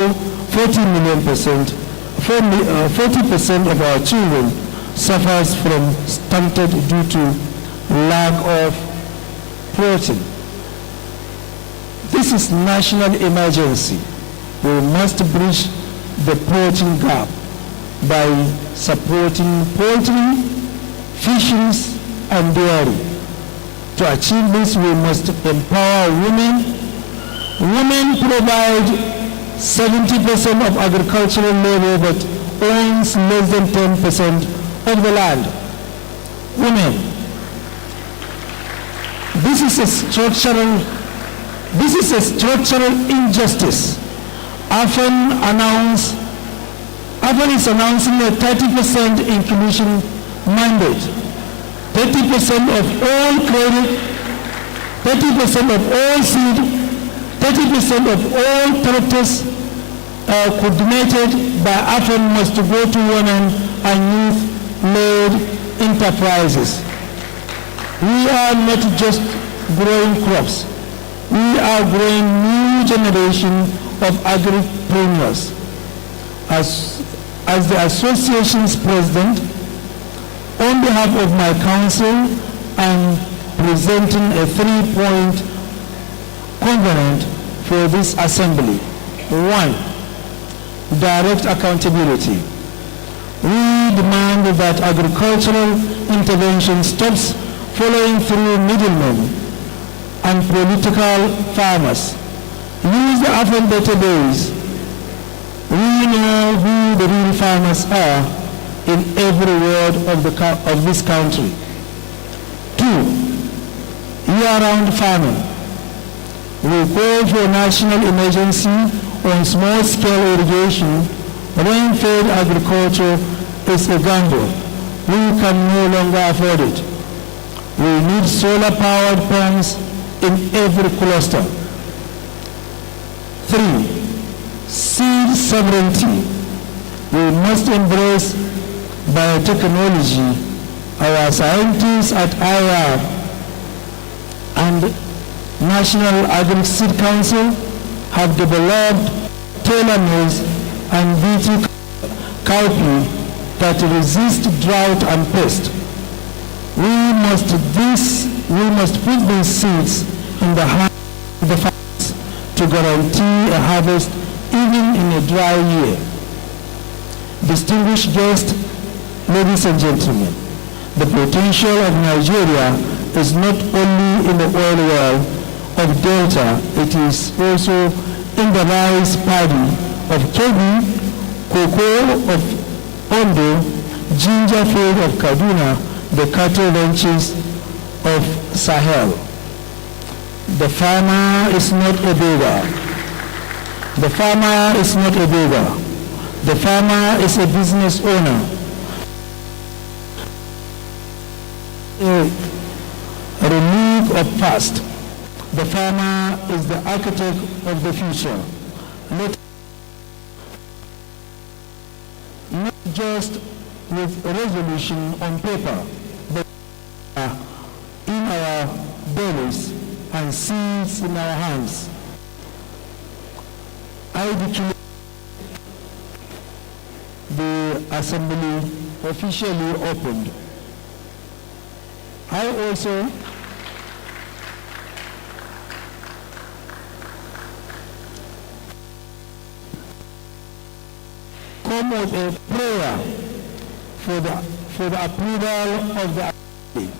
40 million percent, 40% of our children suffers from stunted due to lack of protein. This is national emergency. We must bridge the protein gap by supporting poultry, fisheries, and dairy. To achieve this, we must empower women. Women provide 70% of agricultural labor but owns less than 10% of the land. Women. This is a structural injustice. Often is announcing a 30% inclusion mandate. 30% of all credit, 30% of all seed, 30% of all tractors coordinated by AFAN must go to women and youth-led enterprises. We are not just growing crops. We are growing new generation of agripreneurs. As the association's president, on behalf of my council, I'm presenting a 3-point covenant for this assembly. 1, direct accountability. We demand that agricultural intervention stops following through middlemen and political farmers. Use the AFAN database. We know who the real farmers are in every ward of this country. 2, year-round farming. We call for national emergency on small-scale irrigation. Rain-fed agriculture is a gamble. We can no longer afford it. We need solar-powered pumps in every cluster. 3, seed sovereignty. We must embrace biotechnology. Our scientists at IR and National Agri-Seed Council have developed tailor-made and BT cowpea that resist drought and pest. We must put these seeds in the hands of the farmers to guarantee a harvest even in a dry year. Distinguished guests, ladies and gentlemen, the potential of Nigeria is not only in the oil well of Delta, it is also in the rice paddy of Kebbi, cocoa of Ondo, ginger field of Kaduna, the cattle ranches of Sahel. The farmer is not a beggar. The farmer is not a beggar. The farmer is a business owner. A relic of past. The farmer is the architect of the future. Not just with resolution on paper, but in our bellies and seeds in our hands. I declare the assembly officially opened. I also come with a prayer for the approval of the assembly.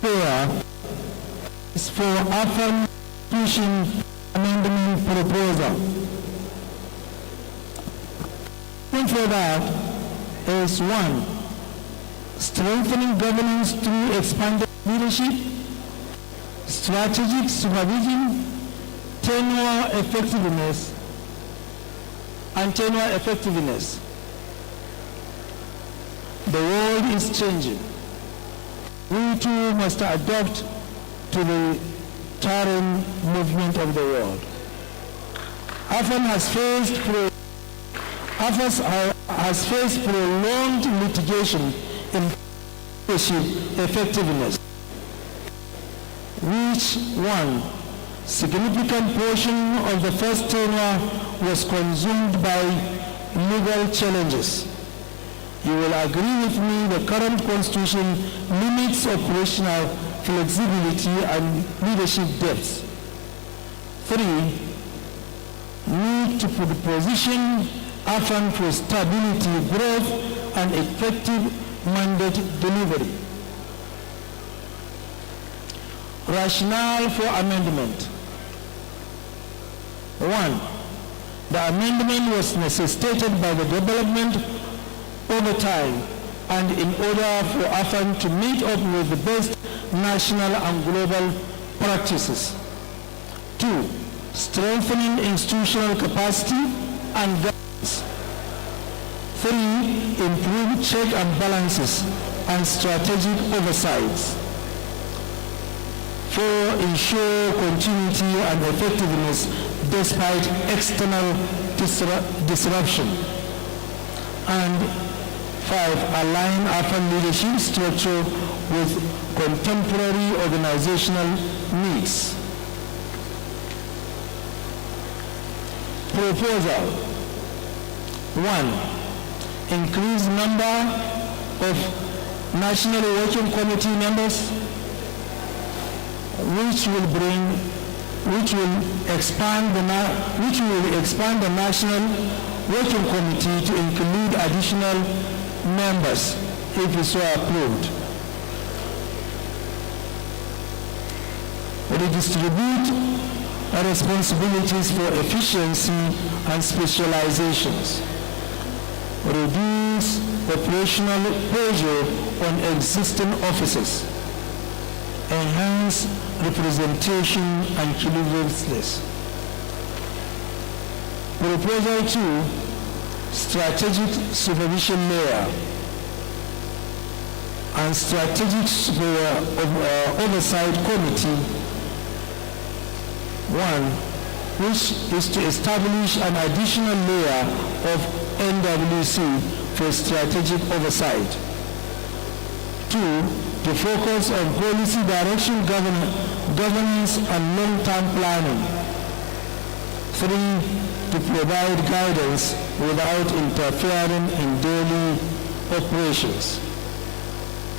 Prayer is for AFAN Constitution amendment proposal. And for that is 1, strengthening governance through expanded leadership, strategic supervision, tenure effectiveness, and tenure effectiveness. The world is changing. We too must adapt to the terrain movement of the world. AFAN has faced prolonged litigation in leadership effectiveness, which 1, Significant portion of the first tenure was consumed by legal challenges. You will agree with me the current constitution limits operational flexibility and leadership depth. 3, need to position AFAN for stability, growth, and effective mandate delivery. Rationale for amendment. 1. The amendment was necessitated by the development over time and in order for AFAN to meet up with the best national and global practices. 2. Strengthening institutional capacity and governance. 3. Improve check and balances and strategic oversights. 4. Ensure continuity and effectiveness despite external disruption. And 5. Align AFAN leadership structure with contemporary organizational needs. Proposal. 1. Increase number of National Working Committee members, which will expand the National Working Committee to include additional members if it so approved. Redistribute responsibilities for efficiency and specializations. Reduce operational pressure on existing offices. Enhance representation and cleanliness. Proposal 2, strategic supervision layer and strategic oversight committee. 1, which is to establish an additional layer of NWC for strategic oversight. 2, to focus on policy direction, governance, and long-term planning. 3, to provide guidance without interfering in daily operations.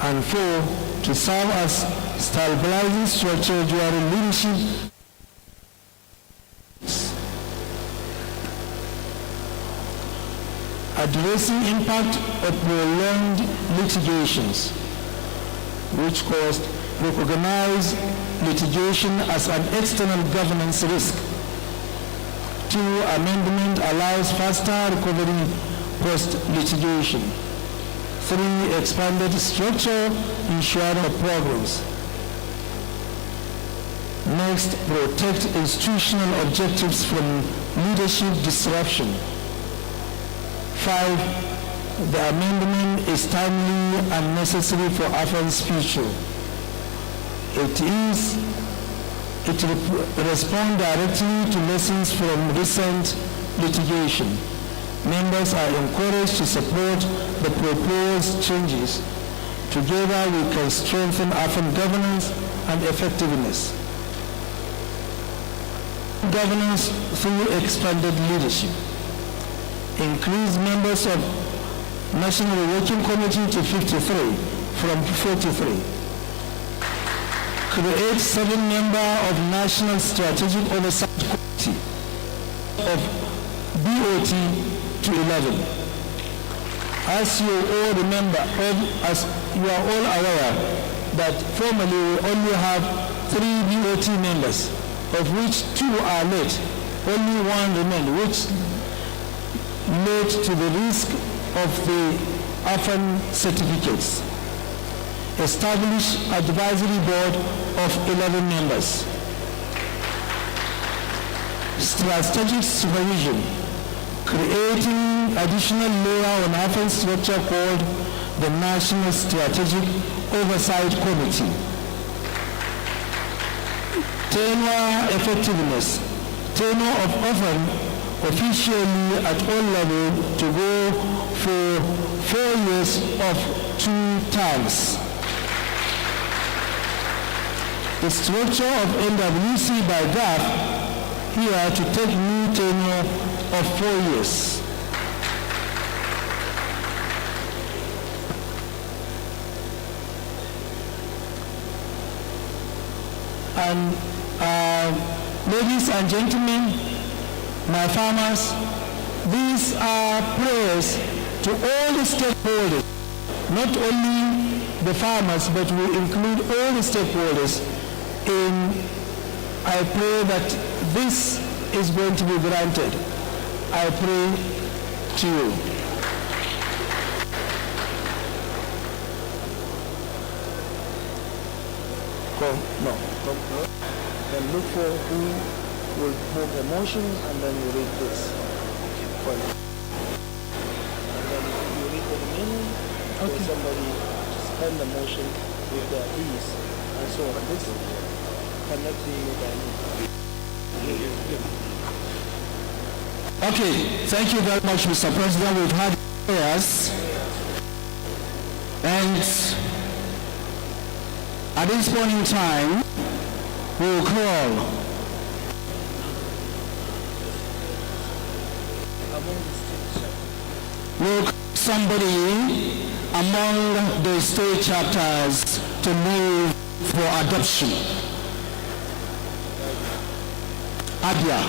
And 4, to serve as stabilizing structure during leadership addressing impact of prolonged litigations, which caused recognize litigation as an external governance risk. 2, amendment allows faster recovery post-litigation. 3, expanded structure ensuring progress. Next, protect institutional objectives from leadership disruption. 5, the amendment is timely and necessary for AFAN's future. It responds directly to lessons from recent litigation. Members are encouraged to support the proposed changes. Together we can strengthen AFAN governance and effectiveness. Governance through expanded leadership. Increase members of National Working Committee to 53 from 43. Create 7 members of National Strategic Oversight Committee of BOT to 11. As you all remember, as you are all aware, that formerly we only have 3 BOT members, of which 2 are late. Only 1 remained, which led to the risk of the AFAN certificates. Establish advisory board of 11 members. Strategic supervision. Creating additional layer on AFAN structure called the National Strategic Oversight Committee. Tenure effectiveness. Tenure of AFAN officially at all levels to go for 4 years of 2 terms. the structure of NWC by GAF here to take new tenure of 4 years. And ladies and gentlemen, my farmers, these are prayers to all the stakeholders, not only the farmers, but we include all the stakeholders I pray that this is going to be granted. I pray to you. No. Then look for who will move the motion and then you read this. And then you read the remaining for somebody to spend the motion with their ease and so on. This cannot be done. Okay, thank you very much, Mr. President. We've had prayers, and at this point in time, we will call somebody among the state chapters to move for adoption. Abia,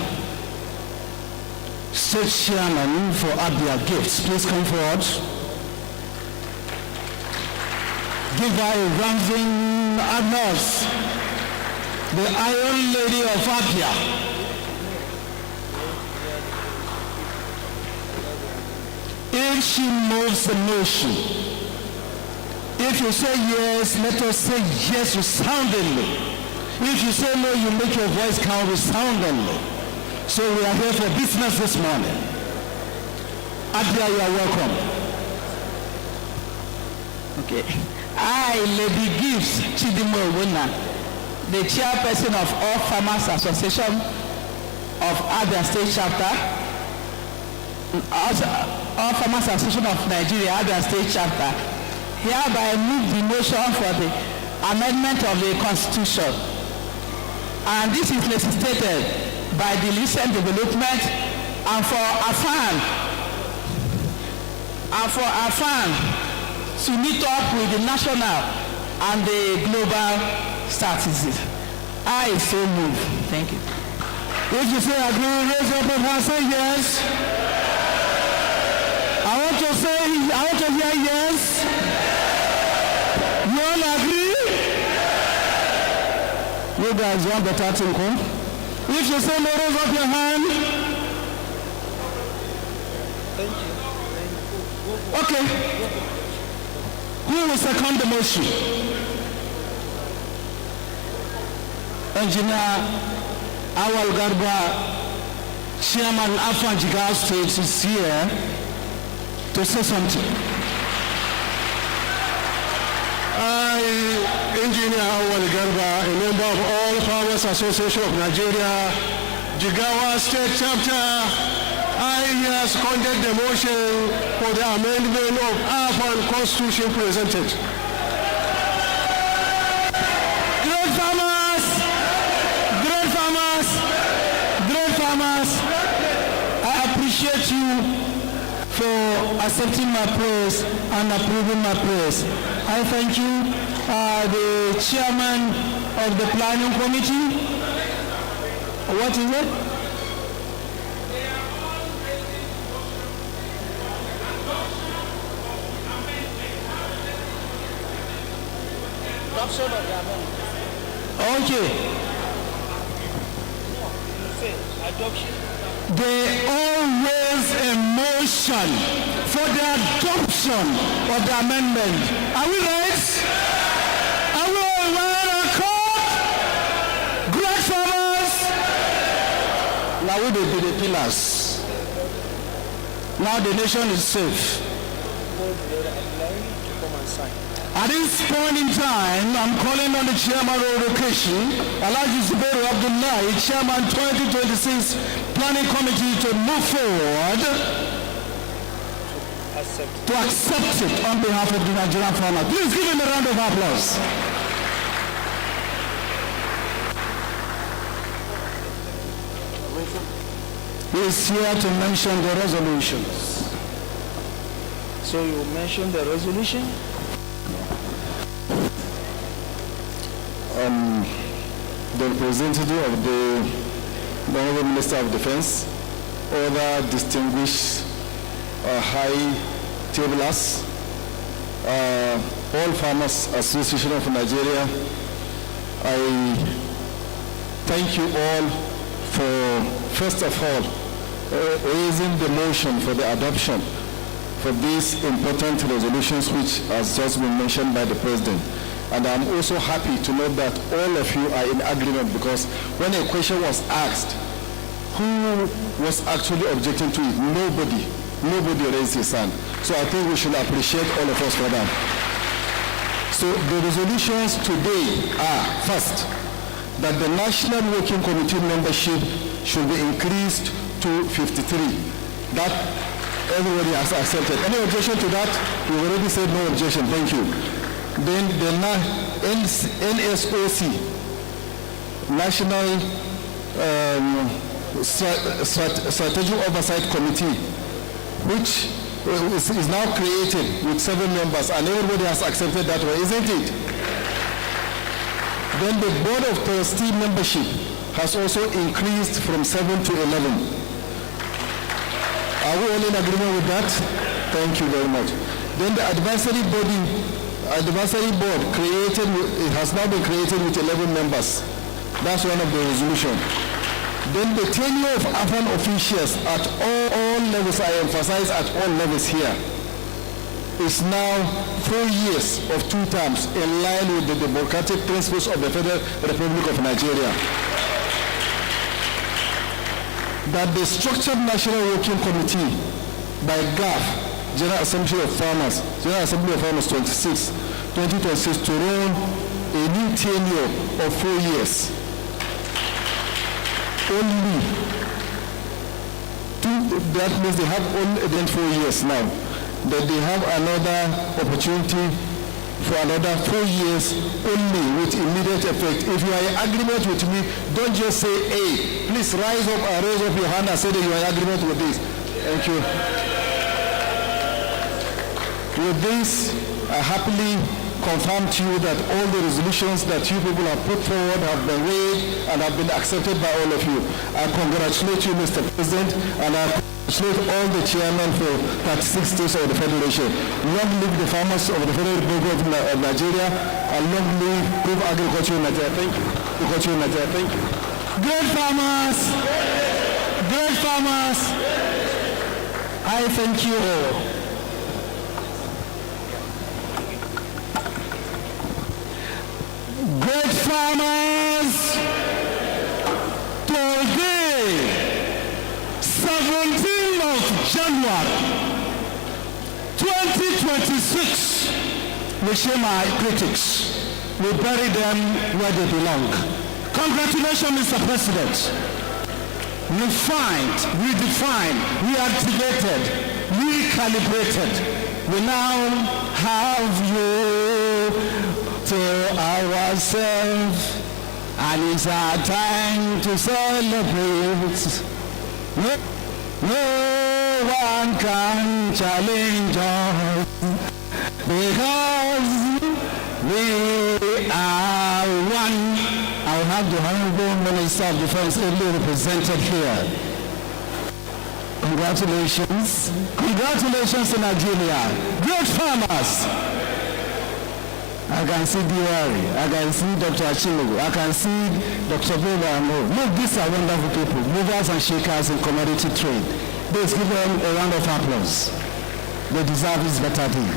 State Chairman for Abia Gifts, please come forward. Give her a rousing applause. The Iron Lady of Abia. If she moves the motion, if you say yes, let us say yes resoundingly. If you say no, you make your voice count resoundingly. So we are here for business this morning. Abia, you are welcome. Okay. I, Lady Gibbs Chidimo Wuna, the chairperson of All Farmers Association of Abia State Chapter, All Farmers Association of Nigeria, Abia State Chapter, hereby move the motion for the amendment of the Constitution. And this is necessitated by the recent development and for AFAN to meet up with the national and the global statistics. I so move. Thank you. If you say agree, raise up your hand, say yes. I want to hear yes. You all agree? You guys want the starting call? If you say no, raise up your hand. Thank you. Okay. Who will second the motion? Engineer Awal Garba, Chairman Afan Jigawa State, is here to say something. Engineer Awal Garba, a member of All Farmers Association of Nigeria, Jigawa State Chapter, I seconded the motion for the amendment of AFAN Constitution presented. Great farmers, I appreciate you for accepting my prayers and approving my prayers. I thank you, the chairman of the planning committee. What is it? Okay. They always a motion for the adoption of the amendment. Are we right? Are we all right? Great farmers. Now we will be the pillars. Now the nation is safe. At this point in time, I'm calling on the chairman of education, Alhaji Zubairu Abdullahi, chairman 2026 planning committee, to move forward to accept it on behalf of the Nigerian farmer. Please give him a round of applause. who is here to mention the resolutions. So you mention the resolution? The representative of the Honorable Minister of Defense, other distinguished high tablers, all Farmers Association of Nigeria, I thank you all for, first of all, raising the motion for the adoption for these important resolutions which has just been mentioned by the President. And I'm also happy to know that all of you are in agreement, because when a question was asked, who was actually objecting to it? Nobody raised his hand. So I think we should appreciate all of us for that. So the resolutions today are, first, that the National Working Committee membership should be increased to 53. That everybody has accepted. Any objection to that? We already said no objection. Thank you. Then the NSOC, National Strategic Oversight Committee, which is now created with 7 members, and everybody has accepted that way, isn't it? Then the Board of Trustee membership has also increased from 7 to 11. Are we all in agreement with that? Thank you very much. Then the advisory board created, it has now been created with 11 members. That's one of the resolutions. Then the tenure of AFAN officials at all levels, I emphasize at all levels here, is now 4 years of 2 terms, in line with the democratic principles of the Federal Republic of Nigeria. That the Structured National Working Committee by GAF, General Assembly of Farmers 2026, to run a new tenure of 4 years. Only that means they have only then 4 years now. That they have another opportunity for another 4 years only with immediate effect. If you are in agreement with me, don't just say, hey, please rise up and raise up your hand and say that you are in agreement with this. Thank you. With this, I happily confirm to you that all the resolutions that you people have put forward have been read and have been accepted by all of you. I congratulate you, Mr. President, and I congratulate all the chairmen for 36 states of the Federation. Long live the farmers of the Federal Republic of Nigeria, and long live good agriculture in Nigeria. Thank you. Agriculture in Nigeria. Thank you. Great farmers! Great farmers! I thank you all. Great farmers, today, 17th of January, 2026, we shame our critics. We bury them where they belong. Congratulations, Mr. President. Refined, redefined, reactivated, recalibrated. We now have you to ourselves, and it's our time to celebrate. No one can challenge us, because we are one. I'll have the Honorable Minister of Defense ably represented here. Congratulations. Congratulations to Nigeria. Great farmers. I can see Diwari, I can see Dr. Achilu, I can see Dr. Boba. Look, these are wonderful people, movers and shakers in commodity trade. Let's give them a round of applause. They deserve this better day.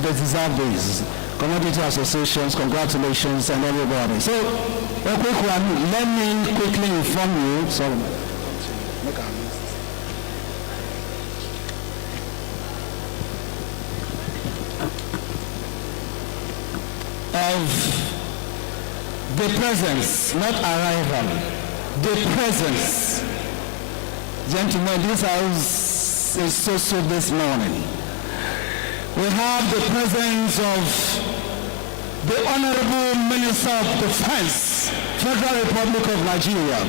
They deserve this. Commodity associations, congratulations, and everybody. So, a quick one, let me quickly inform you. Of the presence, not arrival, the presence. Gentlemen, this house is so this morning. We have the presence of the Honorable Minister of Defense, Federal Republic of Nigeria.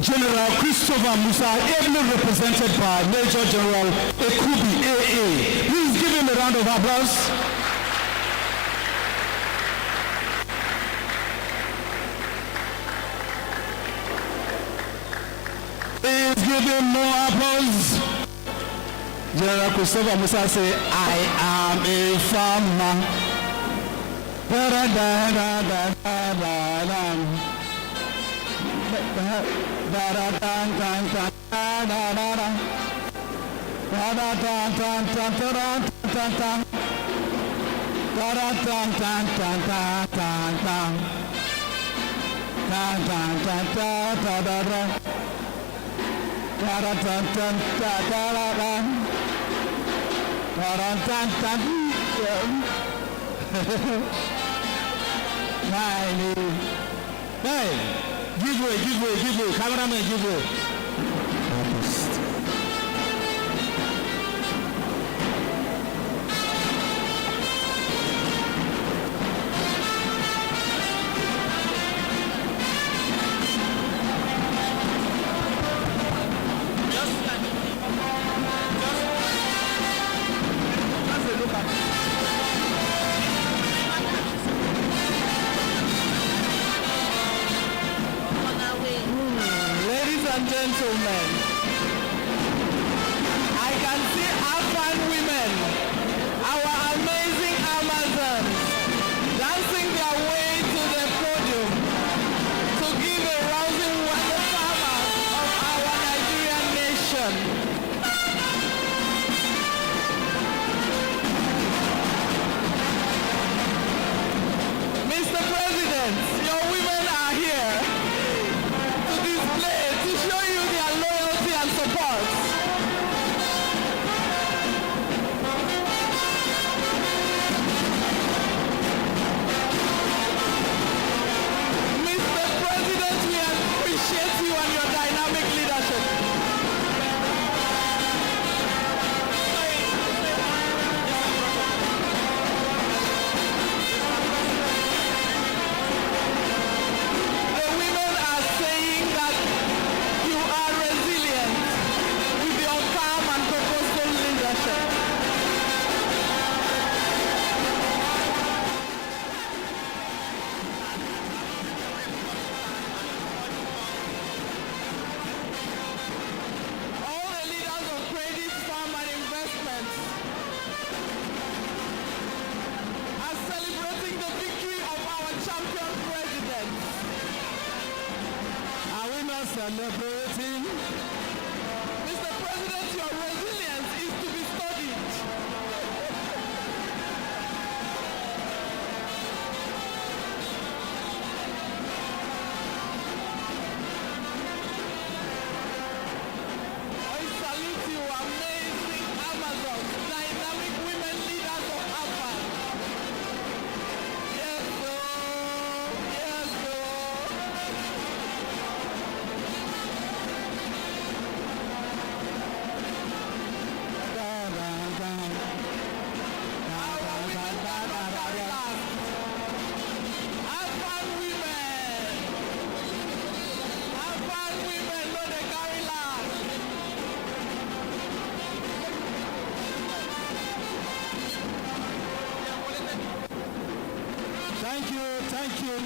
General Christopher Musa, ably represented by Major General Ekubi AA. Please give him a round of applause. Please give him more applause. General Christopher Musa say, I am a farmer. Da da da da da da da. Da da da da da da da da da. Da da da da da da da da. Da da da da da da da. Da da da da da da da. Da da da da da da da. Da da da da da. Hey, give way, cameraman, give way. Gentlemen, I can see Afghan women, our amazing Amazons, dancing their way to the podium to give a rousing word to farmers of our Nigerian nation. Mr. President, your women are here to display, to show you their loyalty and support. Mr. President, we appreciate you and your dynamic leadership. The women are saying that you are resilient with your calm and purposeful leadership. All the leaders of credit, farm and investments are celebrating the victory of our champion president. Are we not celebrating? Mr. President, your resilience is to be studied. I salute you, amazing Amazons, dynamic women leaders of Afghan. Yes, sir. Yes, sir. Afghan women know they carry last.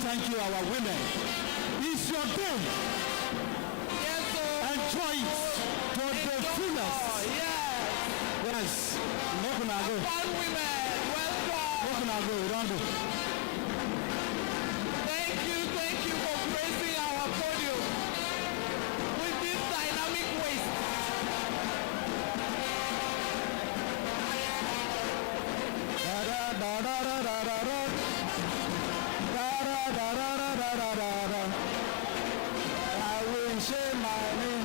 Thank you, our women. It's your day. Yes, sir. Enjoy it to the fullest. Yes. Afghan women, welcome. We don't do. Thank you for gracing our podium with this dynamic waist. I will share my name.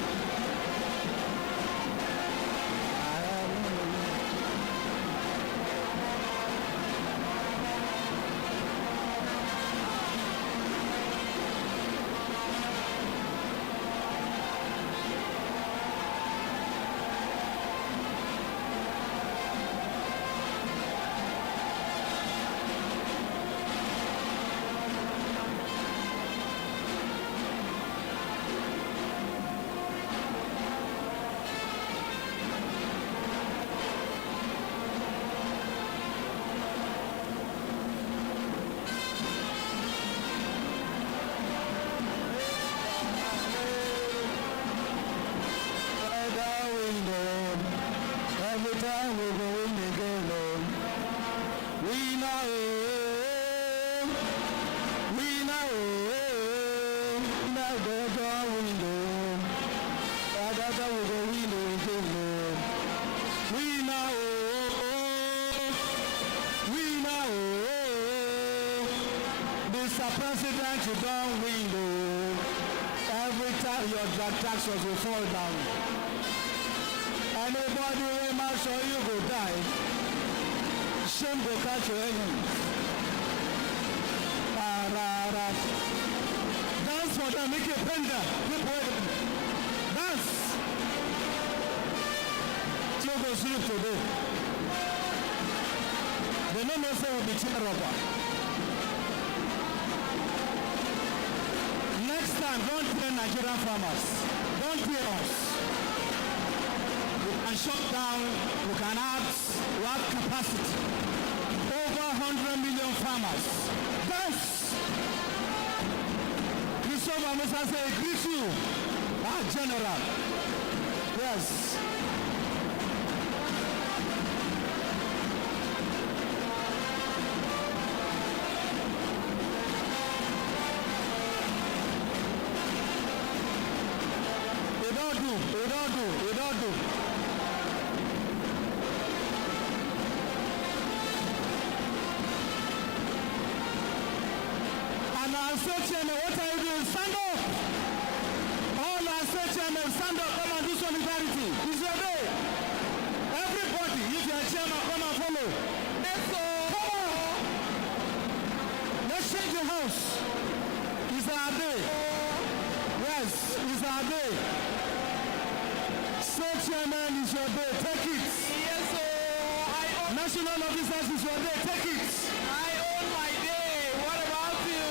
we go win again, oh. Winner, oh. Winner, oh. Winner, go win, oh. Adada we go win again, oh. Winner, oh. Winner, oh. Mr. President, you don't win, oh. Every time your taxes will fall down. Anybody wey ma sure you go die, shame go catch your enemy. Dance for them, make a penda. People dance. No go sleep today. They no know say we be tear rubber. Next time, don't fear Nigerian farmers. Don't fear us. We can shut down, we can have capacity. Over 100 million farmers. Dance! Christopher Musa say, greet you. General. Yes. We don't do. And our state chairman, what are you doing? Stand up. All our state chairman, stand up. Come and do solidarity. It's your day. Everybody, if you're a chairman, come and follow. Let's go. Come on. Let's shake the house. It's our day. Yes, it's our day. State chairman is your day. Take it. Yes, sir. National officers is your day. Take it. I own my day. What about you?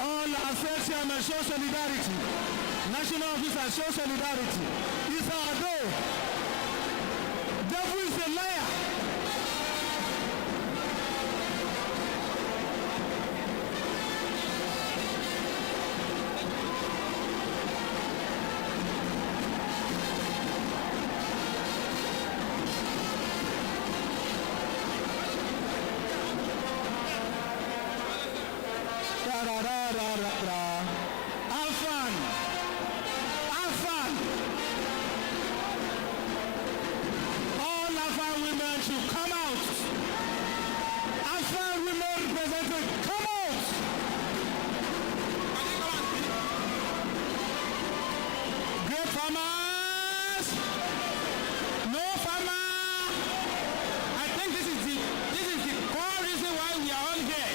All our state chairman show solidarity. National officers show solidarity. It's our day. Devil is a liar. Alfan. All Afan women should come out. Afan women represented, come out. Great farmers. No farmer. I think this is the core reason why we are all here.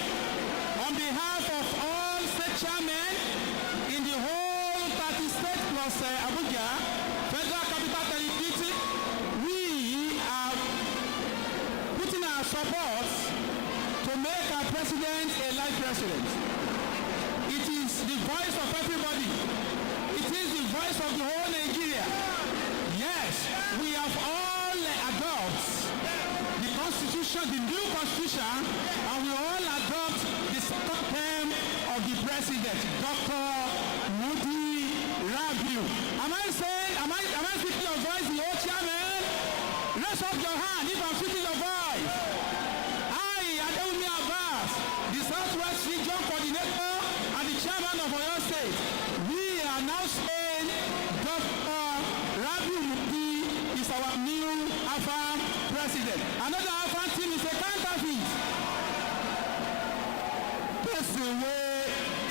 On behalf of all state chairmen in the whole 30 states plus Abuja, Federal Capital Territory, we are putting our support to make our president a life president. It is the voice of everybody. It is the voice of the whole Nigeria. Yes, we have all adopted the constitution, the new constitution, and we all adopt the second term of the president, Dr. Mudi Rabiu. Am I speaking your voice, the old chairman? Raise up your hand if I'm speaking your voice. I, Adewumi Abbas, the Southwest Region Coordinator and the chairman of Oyo State, we are now saying Dr. Rabiu Mudi is our new Afan president. Another Afan team is a counterfeit. That's the way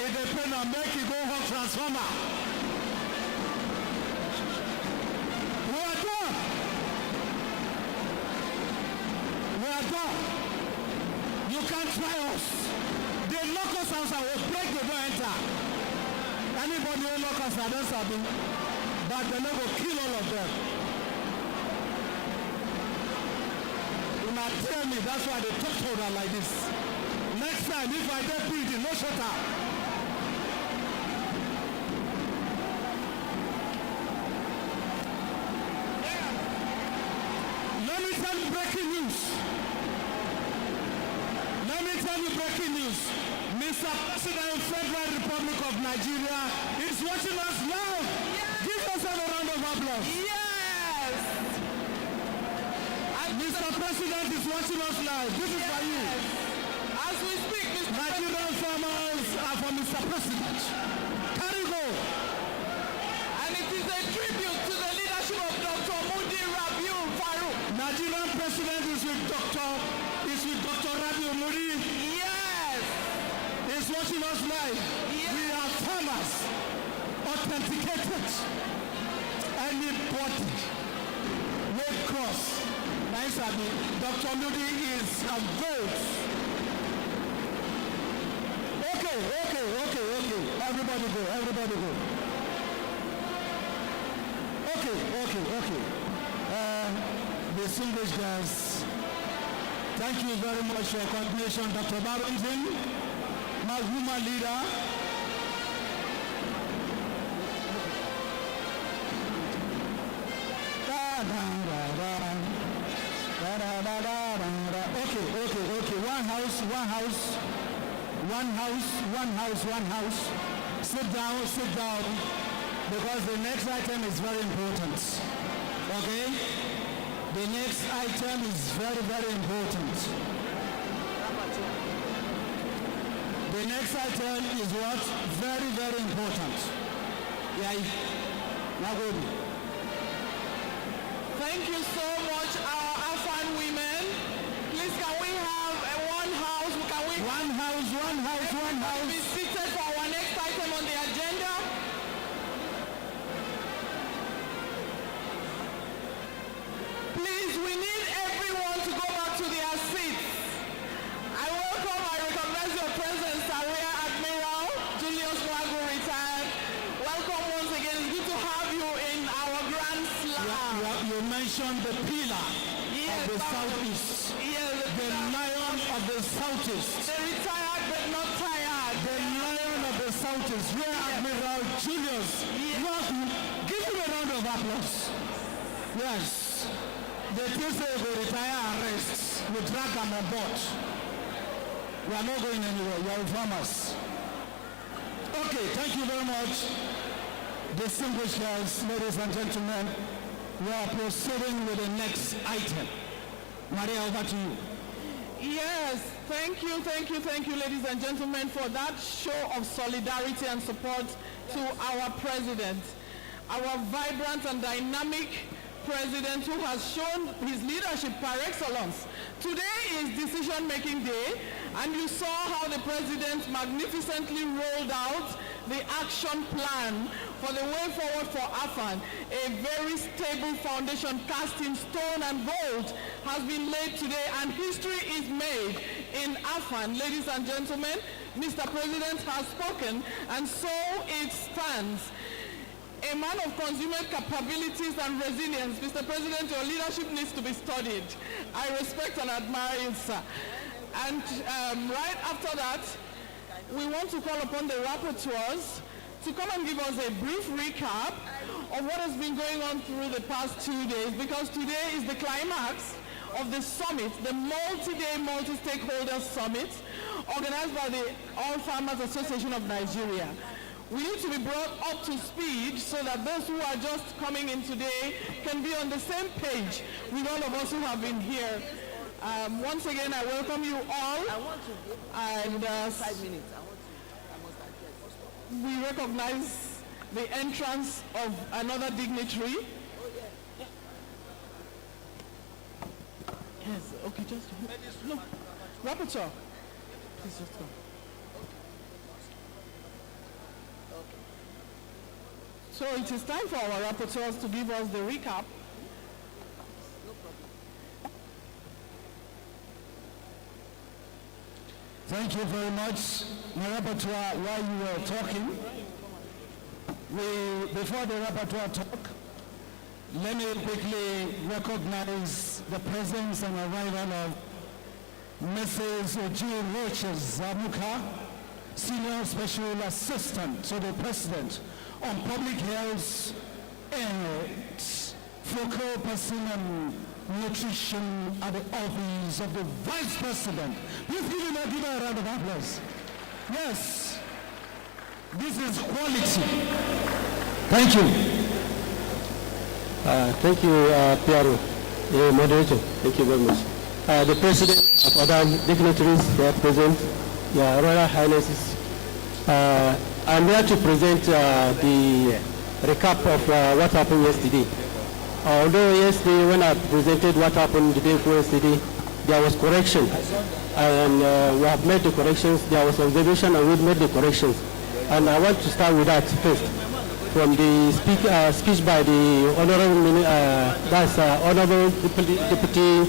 it depends on making go home transformer. We are done. We are done. You can't try us. They lock us outside, we break the door, enter. Anybody who lock us, I don't sabi. But they no go kill all of them. You might tell me that's why they talk to them like this. Next time, if I get building, no shut up. Let me tell you breaking news. me tell you breaking news. Mr. President, Federal Republic of Nigeria is watching us live. Yes. Give yourself a round of applause. Yes. Mr. President is watching us live. This is for you. As we speak, Mr. Nigerian farmers are for Mr. President. Carry go. And it is a tribute to the leadership of Dr. Mudi Rabiu Farouk. Nigerian President is with Dr. Rabiu Mudi. Yes. He's watching us live. Yes. We are farmers, authenticated. Anybody, Red Cross, nice of me. Dr. Mudi is a vote. Okay. Everybody go. Okay. Distinguished guests, thank you very much for your contribution, Dr. Barrington, my woman leader. Okay. One house. Sit down, because the next item is very important. Okay? The next item is very, very important. The next item is what? Very, very important. Yeah. Now go. Thank you so much, our Afan women. Please, can we have a one house? One house. Be seated for our next item on the agenda. Please, we need everyone to go back to their seats. I recognize your presence, Rear Admiral Julius Wagu, retired. Welcome once again. It's good to have you in our Grand Slam. You mentioned the pillar of the Southeast. Yes, the lion of the Southeast. The retired but not tired. The lion of the Southeast. Rear Admiral Julius Wagu. Give him a round of applause. Yes. The Tuesday will retire and rest. We drag them on board. We are not going anywhere. You are informers. Okay, thank you very much. Distinguished guests, ladies and gentlemen, we are proceeding with the next item. Maria, over to you. Yes, thank you, ladies and gentlemen, for that show of solidarity and support to our president, our vibrant and dynamic president who has shown his leadership par excellence. Today is decision-making day, and you saw how the president magnificently rolled out the action plan for the way forward for Afan. A very stable foundation cast in stone and gold has been laid today, and history is made in Afan. Ladies and gentlemen, Mr. President has spoken, and so it stands. A man of consummate capabilities and resilience. Mr. President, your leadership needs to be studied. I respect and admire you, sir. And right after that, we want to call upon the rapporteurs to come and give us a brief recap of what has been going on through the past 2 days, because today is the climax of the summit, the multi-day, multi-stakeholder summit organized by the All Farmers Association of Nigeria. We need to be brought up to speed so that those who are just coming in today can be on the same page with all of us who have been here. Once again, I welcome you all. I want to go. And 5 minutes. I must address. We recognize the entrance of another dignitary. Oh, yeah. Yes, okay, just no. Rapporteur, please just come. So it is time for our rapporteurs to give us the recap. No problem. Thank you very much, my rapporteur. While you were talking, before the rapporteur talk, let me quickly recognize the presence and arrival of Mrs. Oju Roches Zamuka, Senior Special Assistant to the President on Public Health and Focal Person on nutrition at the office of the Vice President. Please give her a round of applause. Yes, this is quality. Thank you. Thank you, Piero, the moderator. Thank you very much. The President of other dignitaries here present, Your Royal Highnesses, I'm here to present the recap of what happened yesterday. Although yesterday when I presented what happened the day before yesterday, there was correction. And we have made the corrections. There was observation and we made the corrections. And I want to start with that first. From the speech by the Honorable, Honorable Deputy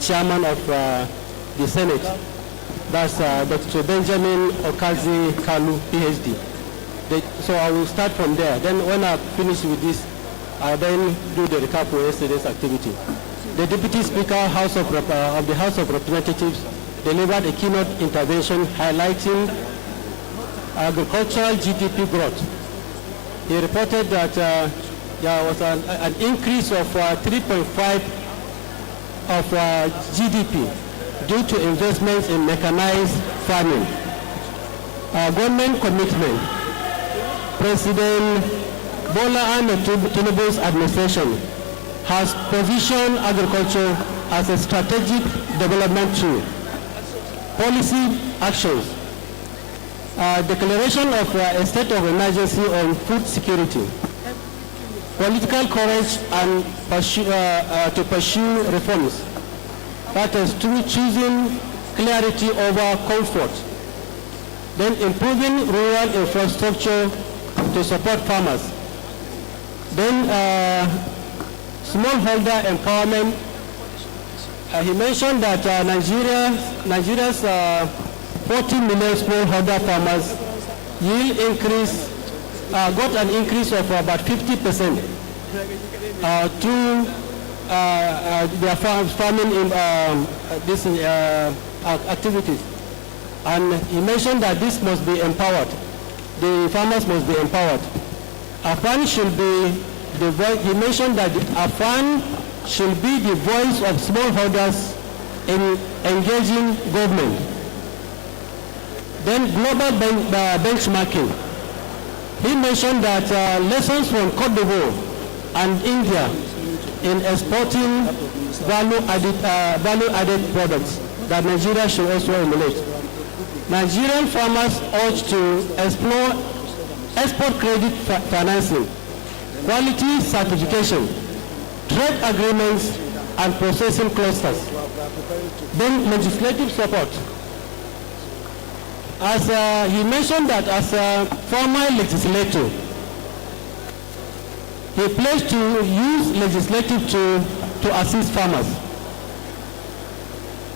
Chairman of the Senate, that's Dr. Benjamin Okazi Kalu, PhD. So I will start from there. Then when I finish with this, I then do the recap for yesterday's activity. The Deputy Speaker of the House of Representatives delivered a keynote intervention highlighting agricultural GDP growth. He reported that there was an increase of 3.5 of GDP due to investments in mechanized farming. Government commitment. President Bola Ahmed Tinubu's administration has positioned agriculture as a strategic development tool. Policy actions. Declaration of a state of emergency on food security. Political courage and to pursue reforms. That is through choosing clarity over comfort. Then improving rural infrastructure to support farmers. Then smallholder empowerment. He mentioned that Nigeria's 40 million smallholder farmers yield increase, got an increase of about 50% through their farming in activities. And he mentioned that this must be empowered. The farmers must be empowered. AFAN should be the voice. He mentioned that AFAN should be the voice of smallholders in engaging government. Then global benchmarking. He mentioned that lessons from Cote d'Ivoire and India in exporting value-added products that Nigeria should also emulate. Nigerian farmers urged to explore export credit financing, quality certification, trade agreements, and processing clusters. Then legislative support. As he mentioned that as a former legislator, he pledged to use legislative to assist farmers.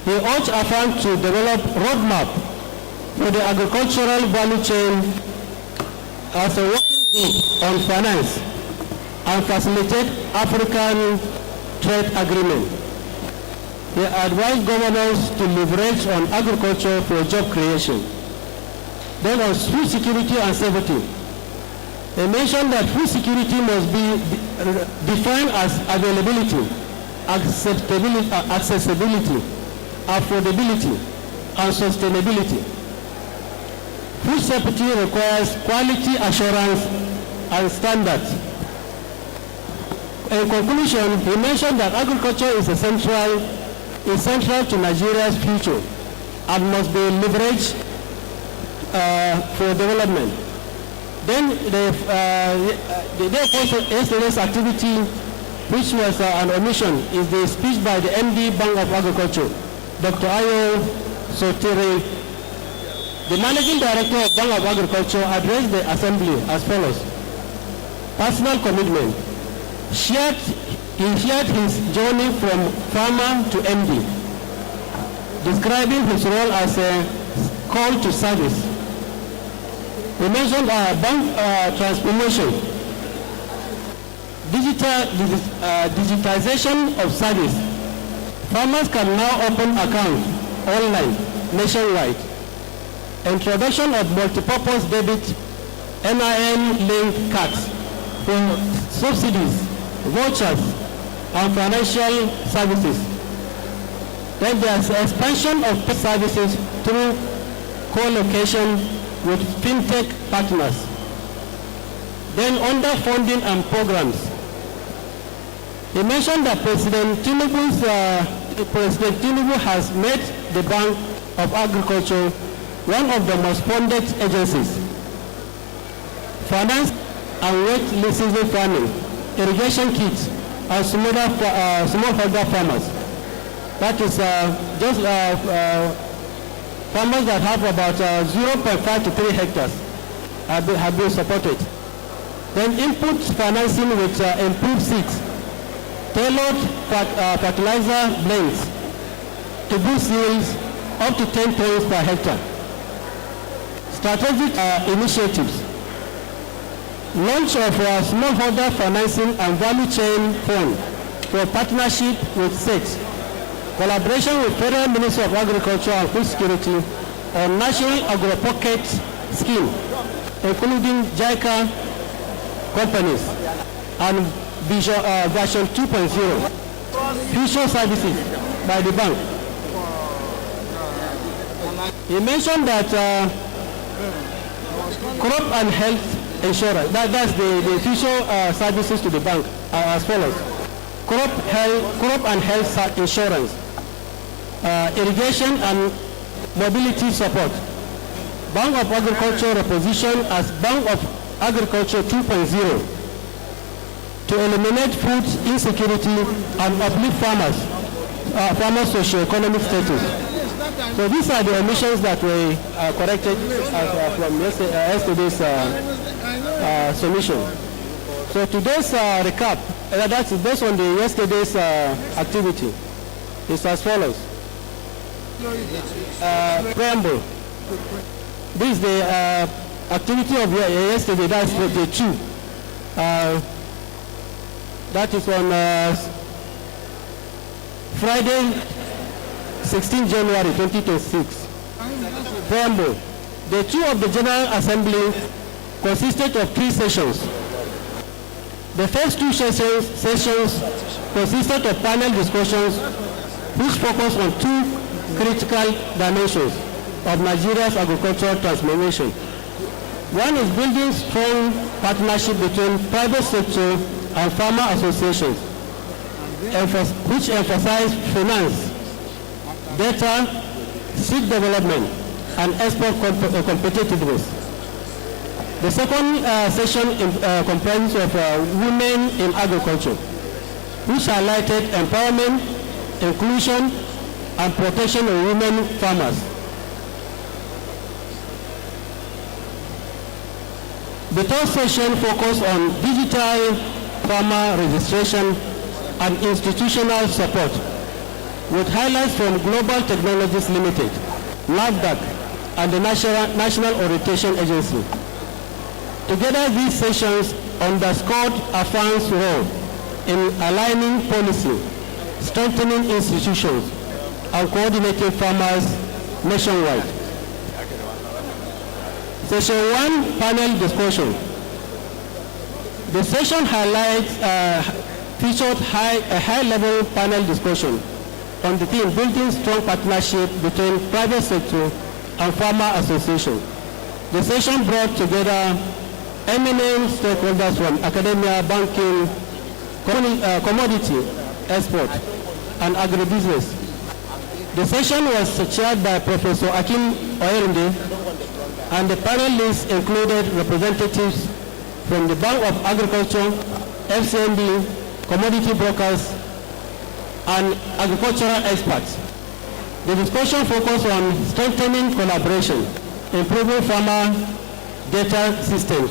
He urged AFAN to develop roadmap for the agricultural value chain as a working group on finance and facilitate African trade agreement. He advised governors to leverage on agriculture for job creation. Then on food security and safety. They mentioned that food security must be defined as availability, accessibility, affordability, and sustainability. Food safety requires quality assurance and standards. In conclusion, he mentioned that agriculture is central to Nigeria's future and must be leveraged for development. Then yesterday's activity, which was an omission, is the speech by the MD Bank of Agriculture, Dr. Ayo Sotere. The Managing Director of Bank of Agriculture addressed the Assembly as follows. Personal commitment. He shared his journey from farmer to MD, describing his role as a call to service. We mentioned bank transformation, digitization of service. Farmers can now open accounts online nationwide. Introduction of multi-purpose debit NIN linked cards for subsidies, vouchers, and financial services. Then there's expansion of services through co-location with fintech partners. Then under funding and programs, he mentioned that President Tinubu has made the Bank of Agriculture one of the most funded agencies. Finance and wet season farming, irrigation kits, and smallholder farmers. That is just farmers that have about 0.5 to 3 hectares have been supported. Then input financing with improved seeds, tailored fertilizer blends to boost yields up to 10 tons per hectare. Strategic initiatives. Launch of smallholder financing and value chain fund for partnership with SET. Collaboration with Federal Ministry of Agriculture and Food Security on National Agro-Pocket Scheme, including JICA companies and version 2.0, future services by the bank. He mentioned that crop and health insurance, that's the future services to the bank as follows. Crop and health insurance, irrigation and mobility support. Bank of Agriculture reposition as Bank of Agriculture 2.0 to eliminate food insecurity and uplift farmers' socio-economic status. So these are the omissions that were corrected from yesterday's submission. So today's recap, that's based on the yesterday's activity, is as follows. Preamble. This is the activity of yesterday, that's the 2. That is on Friday, 16 January 2026. Preamble. The 2 of the General Assembly consisted of 3 sessions. The first 2 sessions consisted of panel discussions which focused on 2 critical dimensions of Nigeria's agricultural transformation. One is building strong partnership between private sector and farmer associations, which emphasize finance, data, seed development, and export competitiveness. The second session comprises of women in agriculture, which highlighted empowerment, inclusion, and protection of women farmers. The third session focused on digital farmer registration and institutional support, with highlights from Global Technologies Limited, NAFDAC, and the National Orientation Agency. Together, these sessions underscored AFAN's role in aligning policy, strengthening institutions, and coordinating farmers nationwide. Session 1, panel discussion. The session featured a high-level panel discussion on the theme building strong partnership between private sector and farmer association. The session brought together eminent stakeholders from academia, banking, commodity, export, and agribusiness. The session was chaired by Professor Akim Oyerinde, and the panelists included representatives from the Bank of Agriculture, FCMB, commodity brokers, and agricultural experts. The discussion focused on strengthening collaboration, improving farmer data systems,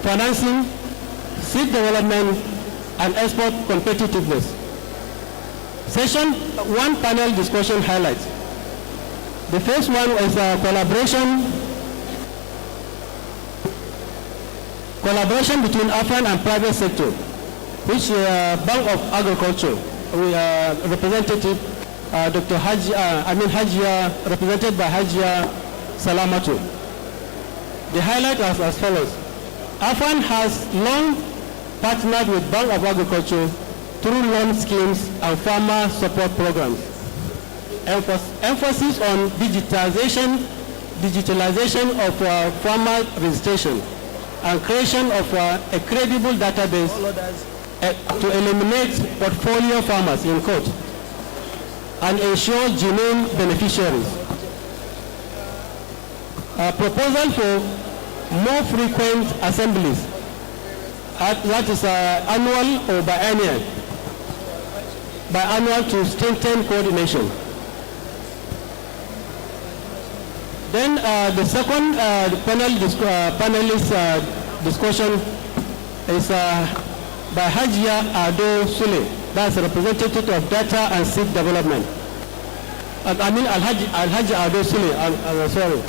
financing, seed development, and export competitiveness. Session 1 panel discussion highlights. The first one is collaboration between AFAN and private sector, which Bank of Agriculture, representative Dr. Hajia, represented by Hajia Salamatu. The highlight is as follows. AFAN has long partnered with Bank of Agriculture through loan schemes and farmer support programs. Emphasis on digitalization of farmer registration and creation of a credible database to eliminate portfolio farmers in court and ensure genuine beneficiaries. A proposal for more frequent assemblies, that is annual or biannual to strengthen coordination. Then the second panelist discussion is by Hajia Ado Sule, that's a representative of Data and Seed Development. I mean Alhaji Ado Sule, I'm sorry.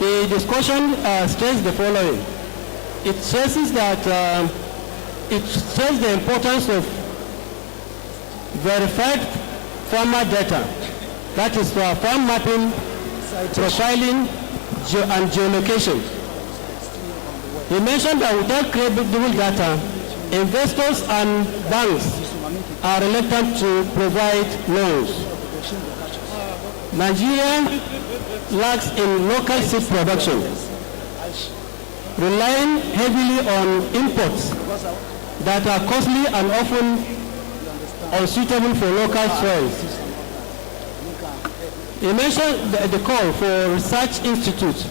The discussion states the following. It stresses that it stresses the importance of verified farmer data, that is for farm mapping, profiling, and geolocation. He mentioned that without credible data, investors and banks are reluctant to provide loans. Nigeria lacks in local seed production, relying heavily on imports that are costly and often unsuitable for local soils. He mentioned the call for research institutes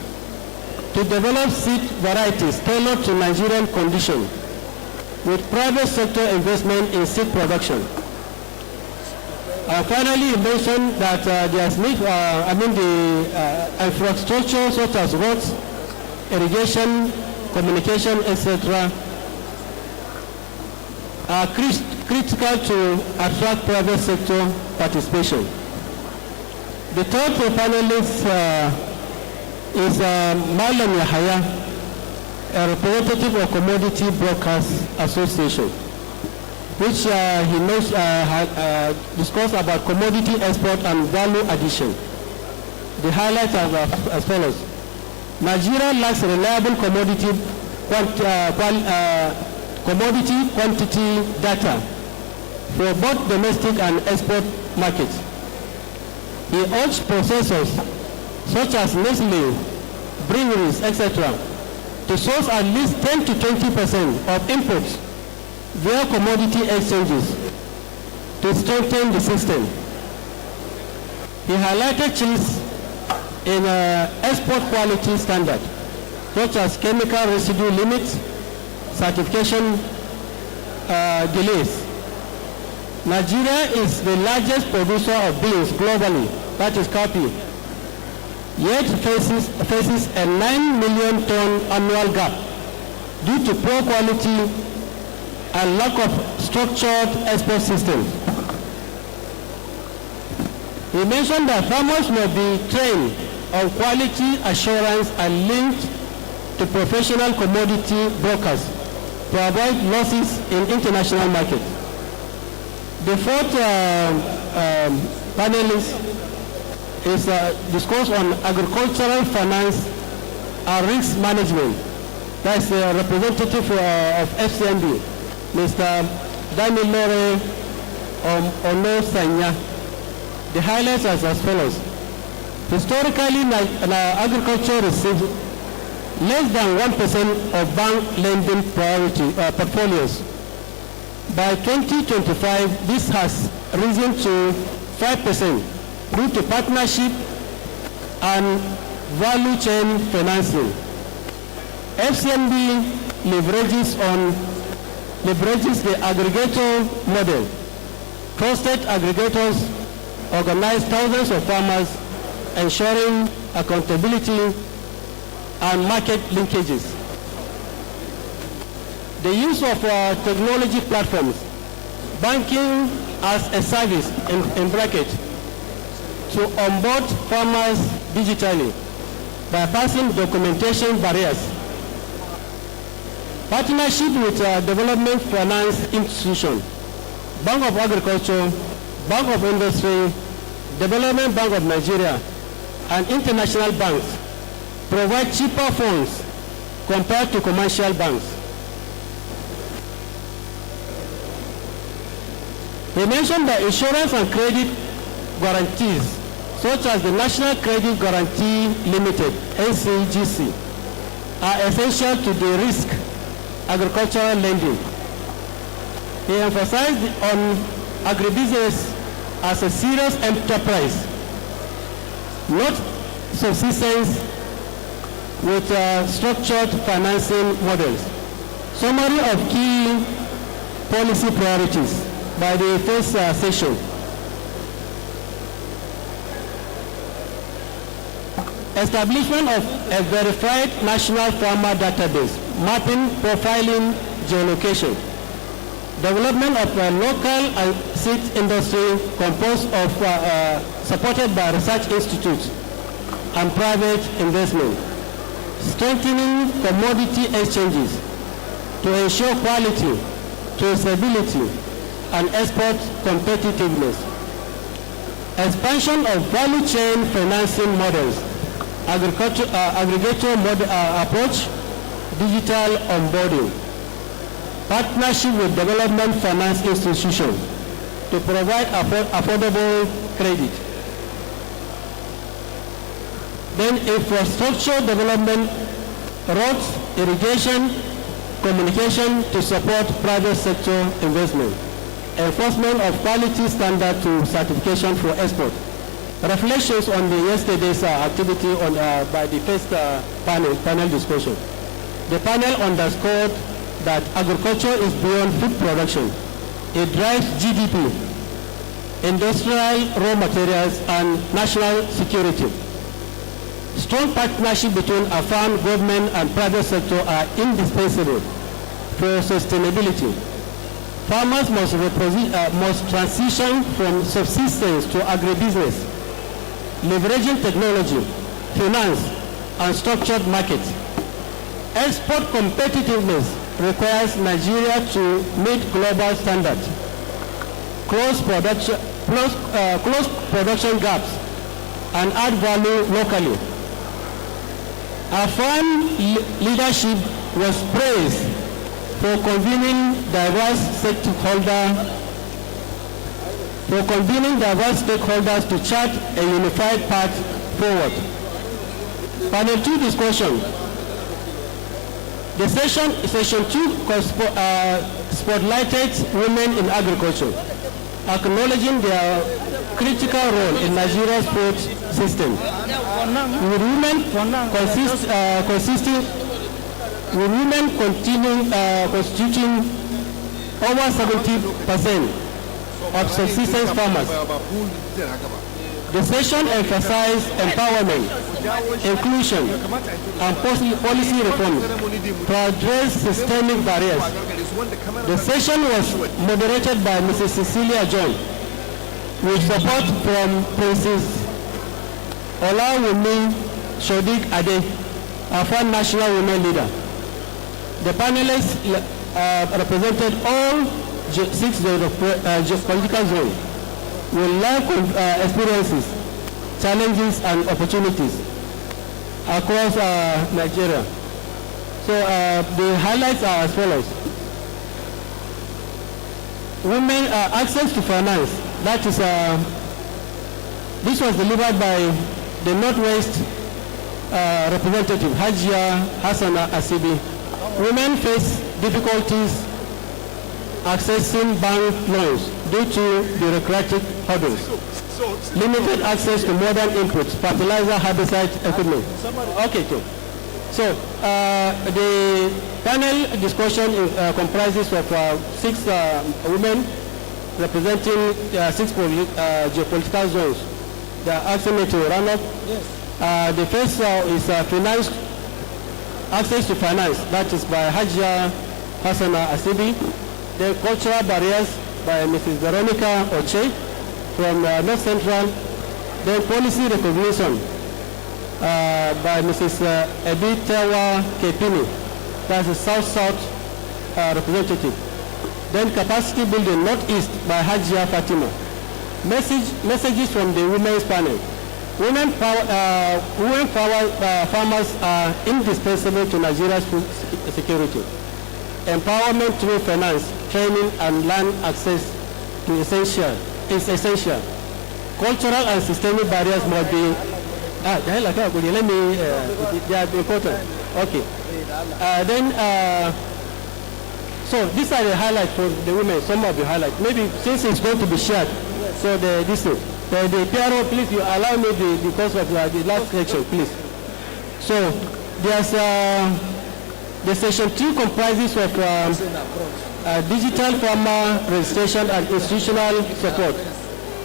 to develop seed varieties tailored to Nigerian conditions with private sector investment in seed production. Finally, he mentioned that there's need, the infrastructure such as roads, irrigation, communication, etc. are critical to attract private sector participation. The third panelist is Malam Yahaya, a representative of Commodity Brokers Association, which he knows discussed about commodity export and value addition. The highlights are as follows. Nigeria lacks reliable commodity quantity data for both domestic and export markets. He urged processors such as Nestle, breweries, etc. to source at least 10 to 20% of imports via commodity exchanges to strengthen the system. He highlighted challenges in export quality standard, such as chemical residue limits, certification delays. Nigeria is the largest producer of beans globally, that is coffee, yet faces a 9 million ton annual gap due to poor quality and lack of structured export systems. He mentioned that farmers must be trained on quality assurance and linked to professional commodity brokers to avoid losses in international markets. The fourth panelist is discussed on agricultural finance and risk management. That's the representative of FCMB, Mr. Damilore Ono Sanya. The highlights are as follows. Historically, agriculture received less than 1% of bank lending portfolios. By 2025, this has risen to 5% due to partnership and value chain financing. FCMB leverages the aggregator model. Trusted aggregators organize thousands of farmers, ensuring accountability and market linkages. The use of technology platforms, banking as a service in bracket, to onboard farmers digitally by passing documentation barriers. Partnership with development finance institutions, Bank of Agriculture, Bank of Industry, Development Bank of Nigeria, and international banks provide cheaper funds compared to commercial banks. He mentioned that insurance and credit guarantees, such as the National Credit Guarantee Limited, NCGC, are essential to de-risk agricultural lending. He emphasized on agribusiness as a serious enterprise, not subsistence with structured financing models. Summary of key policy priorities by the first session. Establishment of a verified national farmer database, mapping, profiling, geolocation. Development of a local and seed industry composed of supported by research institutes and private investment. Strengthening commodity exchanges to ensure quality, traceability, and export competitiveness. Expansion of value chain financing models, aggregator approach, digital onboarding. Partnership with development finance institutions to provide affordable credit. Then infrastructure development, roads, irrigation, communication to support private sector investment. Enforcement of quality standard to certification for export. Reflections on the yesterday's activity on, by the first panel discussion. The panel underscored that agriculture is beyond food production. It drives GDP, industrial raw materials, and national security. Strong partnership between a farm, government, and private sector are indispensable for sustainability. Farmers must transition from subsistence to agribusiness, leveraging technology, finance, and structured markets. Export competitiveness requires Nigeria to meet global standards, close production gaps, and add value locally. Our farm leadership was praised for convening diverse stakeholders to chart a unified path forward. Panel 2 discussion. The session 2 spotlighted women in agriculture, acknowledging their critical role in Nigeria's food system. With women constituting over 70% of subsistence farmers. The session emphasized empowerment, inclusion, and policy reform to address systemic barriers. The session was moderated by Mrs. Cecilia John, with support from Princess Olawumi Shodik Ade, our first national women leader. The panelists represented all 6 geopolitical zones with life experiences, challenges, and opportunities across Nigeria. So the highlights are as follows. Women access to finance. That is, this was delivered by the Northwest representative, Hajia Hassana Asibi. Women face difficulties accessing bank loans due to bureaucratic hurdles, limited access to modern inputs, fertilizer, herbicide equipment. Okay, cool. So the panel discussion comprises of 6 women representing 6 geopolitical zones. They are asking me to run up. Yes. The first is finance, access to finance. That is by Hajia Hassana Asibi. The cultural barriers by Mrs. Veronica Oche from North Central. Then policy recognition by Mrs. Ebitewa Kepini. That's the South-South representative. Then capacity building Northeast by Hajia Fatima. Messages from the women's panel. Women farmers are indispensable to Nigeria's food security. Empowerment through finance, training, and land access is essential. Cultural and systemic barriers must be, let me, they are important. Okay. So these are the highlights for the women, some of the highlights. Maybe since it's going to be shared, so the PRO, please, you allow me the course of the last section, please. So there's the section 2 comprises of digital farmer registration and institutional support.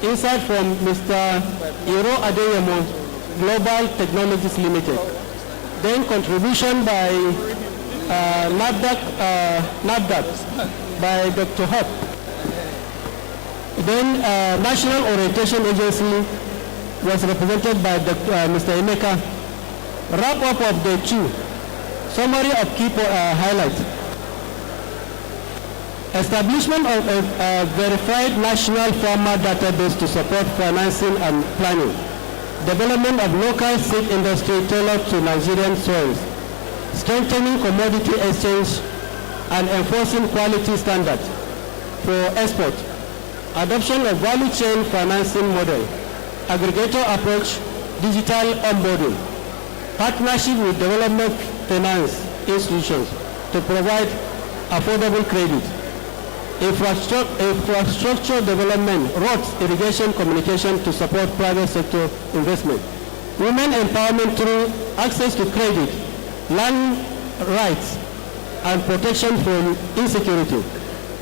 Insight from Mr. Iro Adeyemo, Global Technologies Limited. Then contribution by NAFDAC by Dr. Hop. Then National Orientation Agency was represented by Mr. Emeka. Wrap up of the 2. Summary of key highlights. Establishment of a verified national farmer database to support financing and planning. Development of local seed industry tailored to Nigerian soils. Strengthening commodity exchange and enforcing quality standards for export. Adoption of value chain financing model. Aggregator approach, digital onboarding. Partnership with development finance institutions to provide affordable credit. Infrastructure development, roads, irrigation, communication to support private sector investment. Women empowerment through access to credit, land rights, and protection from insecurity.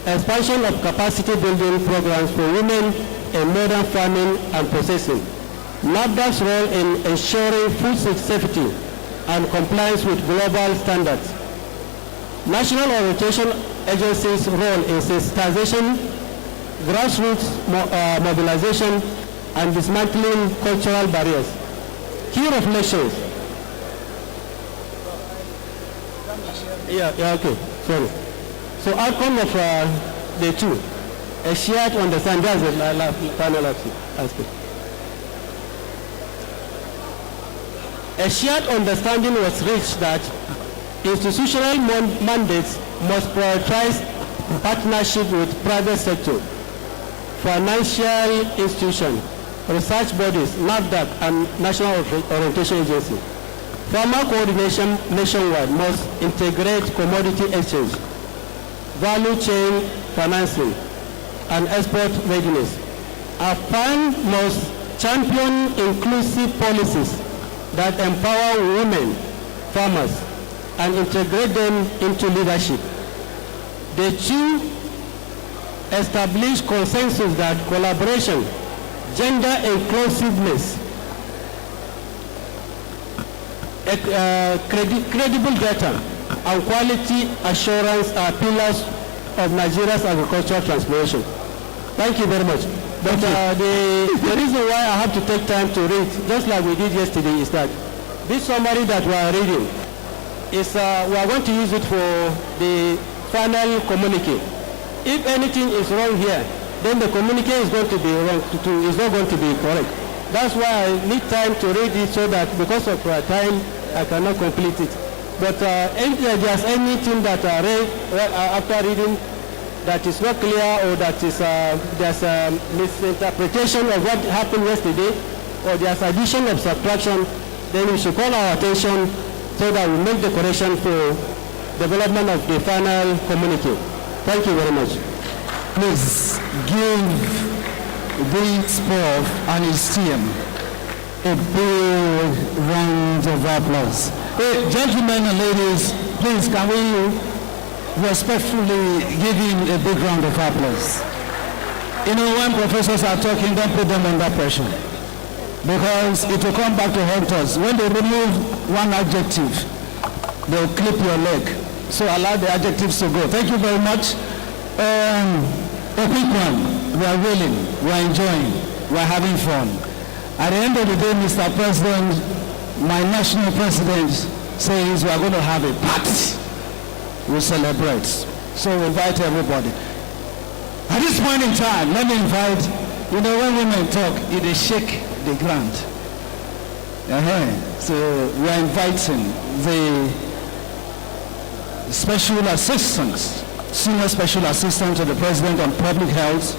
Expansion of capacity building programs for women in modern farming and processing. NAFDAC's role in ensuring food safety and compliance with global standards. National Orientation Agency's role in sensitization, grassroots mobilization, and dismantling cultural barriers. Key reflections. Okay, sorry. So outcome of the 2, a shared understanding, that's the final aspect. A shared understanding was reached that institutional mandates must prioritize partnership with private sector, financial institutions, research bodies, NAFDAC, and National Orientation Agency. Farmer coordination nationwide must integrate commodity exchange, value chain financing, and export readiness. Our fund must champion inclusive policies that empower women farmers and integrate them into leadership. The 2 establish consensus that collaboration, gender inclusiveness, credible data, and quality assurance are pillars of Nigeria's agricultural transformation. Thank you very much. But the reason why I have to take time to read, just like we did yesterday, is that this summary that we are reading is we are going to use it for the final communique. If anything is wrong here, then the communique is going to be wrong, is not going to be correct. That's why I need time to read it, so that because of time, I cannot complete it. But if there's anything that I read after reading that is not clear, or that is there's a misinterpretation of what happened yesterday, or there's addition of subtraction, then we should call our attention so that we make the correction for development of the final communique. Thank you very much. Please give this prof and his team a big round of applause. Hey, gentlemen and ladies, please can we respectfully give him a big round of applause. You know, when professors are talking, don't put them under pressure, because it will come back to haunt us. When they remove one adjective, they'll clip your leg. So allow the adjectives to go. Thank you very much. A quick one. We are willing, we are enjoying, we are having fun. At the end of the day, Mr. President, my national president says we are going to have a party. We celebrate. So we invite everybody. At this point in time, let me invite, you know, when women talk, they shake the ground. So we are inviting the special assistants, senior special assistant to the President on Public Health,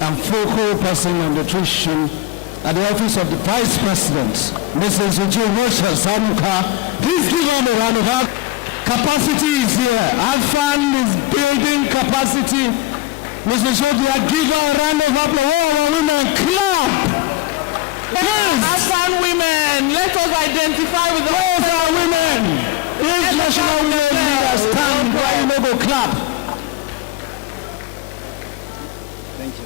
and focal person on nutrition at the office of the Vice President, Mrs. Uju Rochelle Samuka. Please give her a round of applause. Capacity is here. AFAN is building capacity. Mrs. Odia, give her a round of applause. All our women, clap. Yes. AFAN women, let us identify with All our women. If national women leaders stand, why you no go clap? Thank you.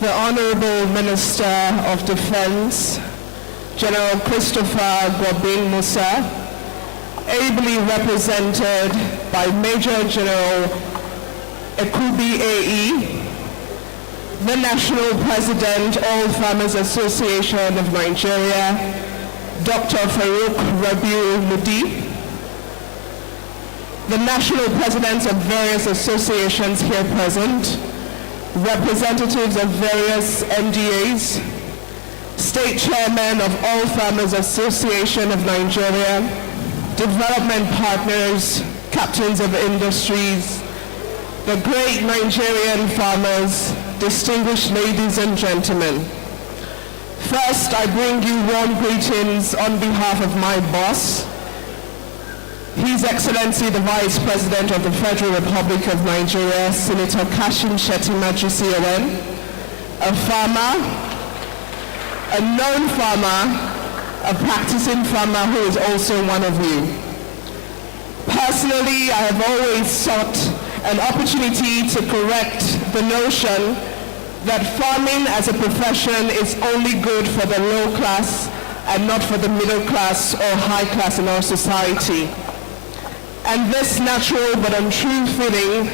the Honorable Minister of Defense, General Christopher Gwabin Musa, ably represented by Major General Ekubi A.E., the National President, All Farmers Association of Nigeria, Dr. Farouk Rabiu Mudi, the National Presidents of various associations here present, representatives of various NDAs, State Chairman of All Farmers Association of Nigeria, development partners, captains of industries, the great Nigerian farmers, distinguished ladies and gentlemen. First, I bring you warm greetings on behalf of my boss, His Excellency the Vice President of the Federal Republic of Nigeria, Senator Kashim Shettima GCON, a farmer, a known farmer, a practicing farmer who is also one of you. Personally, I have always sought an opportunity to correct the notion that farming as a profession is only good for the low class and not for the middle class or high class in our society. And this natural but untrue feeling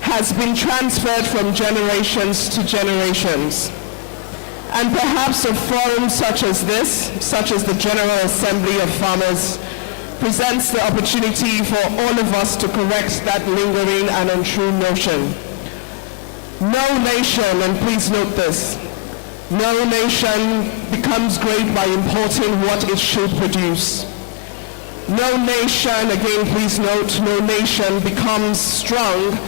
has been transferred from generations to generations. And perhaps a forum such as this, such as the General Assembly of Farmers, presents the opportunity for all of us to correct that lingering and untrue notion. No nation, and please note this, no nation becomes great by importing what it should produce. No nation, again please note, no nation becomes strong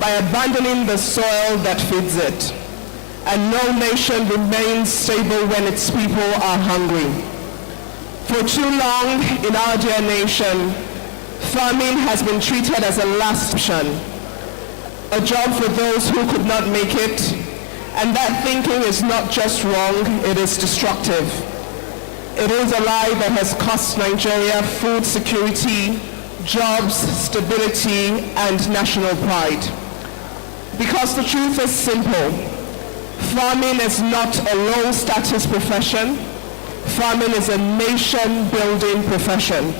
by abandoning the soil that feeds it. And no nation remains stable when its people are hungry. For too long in our dear nation, farming has been treated as a last option, a job for those who could not make it, and that thinking is not just wrong, it is destructive. It is a lie that has cost Nigeria food security, jobs, stability, and national pride. Because the truth is simple. Farming is not a low-status profession. Farming is a nation-building profession.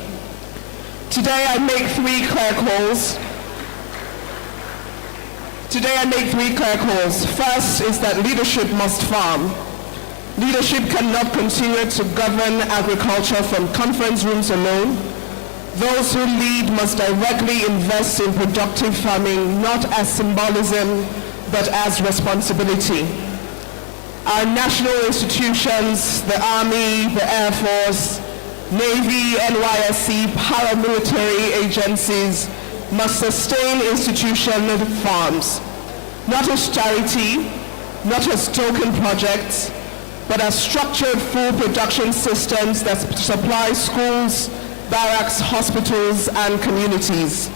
Today I make three clear calls. First is that leadership must farm. Leadership cannot continue to govern agriculture from conference rooms alone. Those who lead must directly invest in productive farming, not as symbolism, but as responsibility. Our national institutions, the Army, the Air Force, Navy, NYSC, paramilitary agencies must sustain institutional farms, not as charity, not as token projects, but as structured food production systems that supply schools, barracks, hospitals, and communities.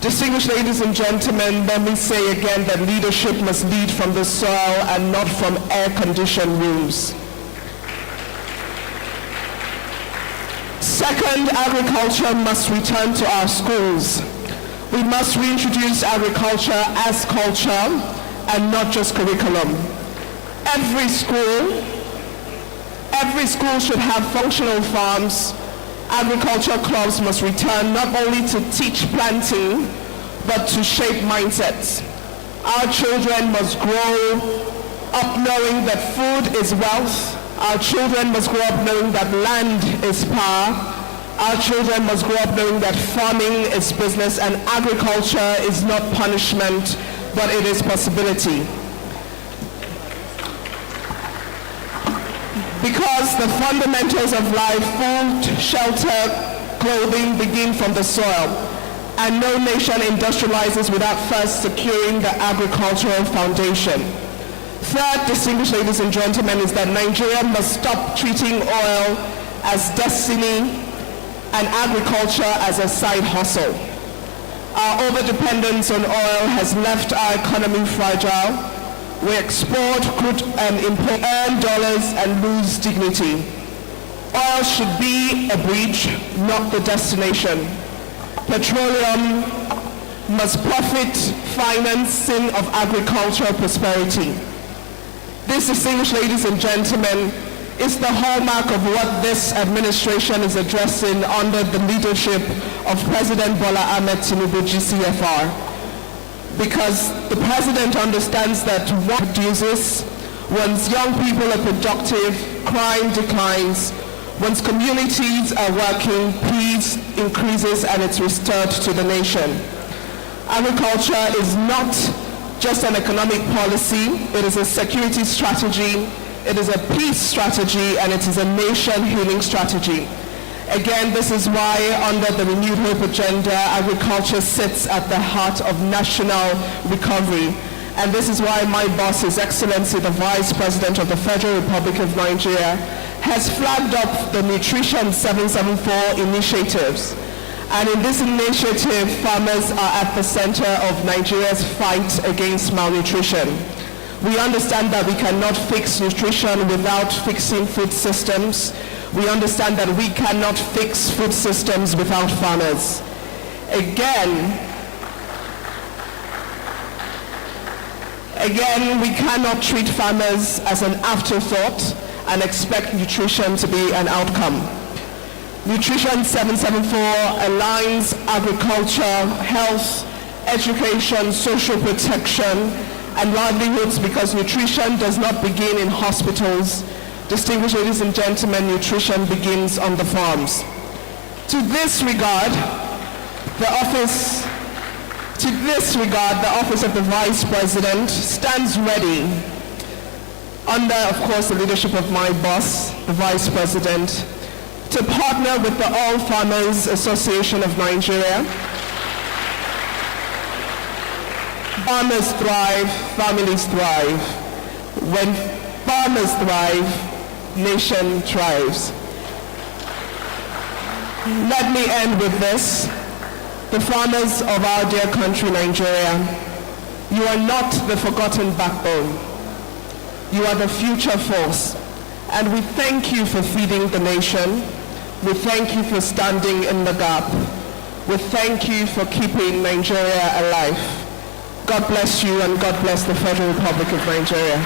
Distinguished ladies and gentlemen, let me say again that leadership must lead from the soil and not from air-conditioned rooms. Second, agriculture must return to our schools. We must reintroduce agriculture as culture and not just curriculum. Every school should have functional farms. Agriculture clubs must return not only to teach planting, but to shape mindsets. Our children must grow up knowing that food is wealth. Our children must grow up knowing that land is power. Our children must grow up knowing that farming is business and agriculture is not punishment, but it is possibility. Because the fundamentals of life, food, shelter, clothing begin from the soil, and no nation industrializes without first securing the agricultural foundation. Third, distinguished ladies and gentlemen, is that Nigeria must stop treating oil as destiny and agriculture as a side hustle. Our overdependence on oil has left our economy fragile. We export crude and import, earn dollars and lose dignity. Oil should be a bridge, not the destination. Petroleum must profit financing of agricultural prosperity. This, distinguished ladies and gentlemen, is the hallmark of what this administration is addressing under the leadership of President Bola Ahmed Tinubu, GCFR. Because the president understands that what produces, once young people are productive, crime declines. Once communities are working, peace increases and it's restored to the nation. Agriculture is not just an economic policy, it is a security strategy, it is a peace strategy, and it is a nation healing strategy. Again, this is why under the Renewed Hope agenda, agriculture sits at the heart of national recovery. And this is why my boss, His Excellency, the Vice President of the Federal Republic of Nigeria, has flagged up the Nutrition 774 initiatives. And in this initiative, farmers are at the center of Nigeria's fight against malnutrition. We understand that we cannot fix nutrition without fixing food systems. We understand that we cannot fix food systems without farmers. Again, we cannot treat farmers as an afterthought and expect nutrition to be an outcome. Nutrition 774 aligns agriculture, health, education, social protection, and livelihoods, because nutrition does not begin in hospitals. Distinguished ladies and gentlemen, nutrition begins on the farms. To this regard, the office of the Vice President stands ready, under, of course, the leadership of my boss, the Vice President, to partner with the All Farmers Association of Nigeria. Farmers thrive, families thrive. When farmers thrive, nation thrives. Let me end with this. The farmers of our dear country, Nigeria, you are not the forgotten backbone. You are the future force. And we thank you for feeding the nation. We thank you for standing in the gap. We thank you for keeping Nigeria alive. God bless you, and God bless the Federal Republic of Nigeria.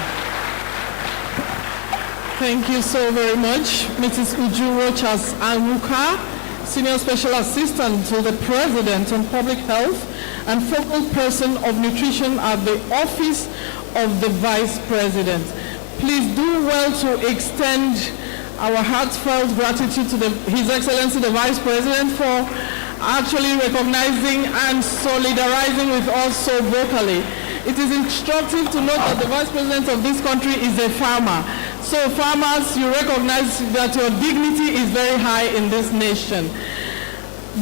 Thank you so very much, Mrs. Uju Rochas Anwuka, Senior Special Assistant to the President on Public Health and focal person of nutrition at the Office of the Vice President. Please do well to extend our heartfelt gratitude to His Excellency the Vice President for actually recognizing and solidarizing with us so vocally. It is instructive to note that the Vice President of this country is a farmer. So farmers, you recognize that your dignity is very high in this nation.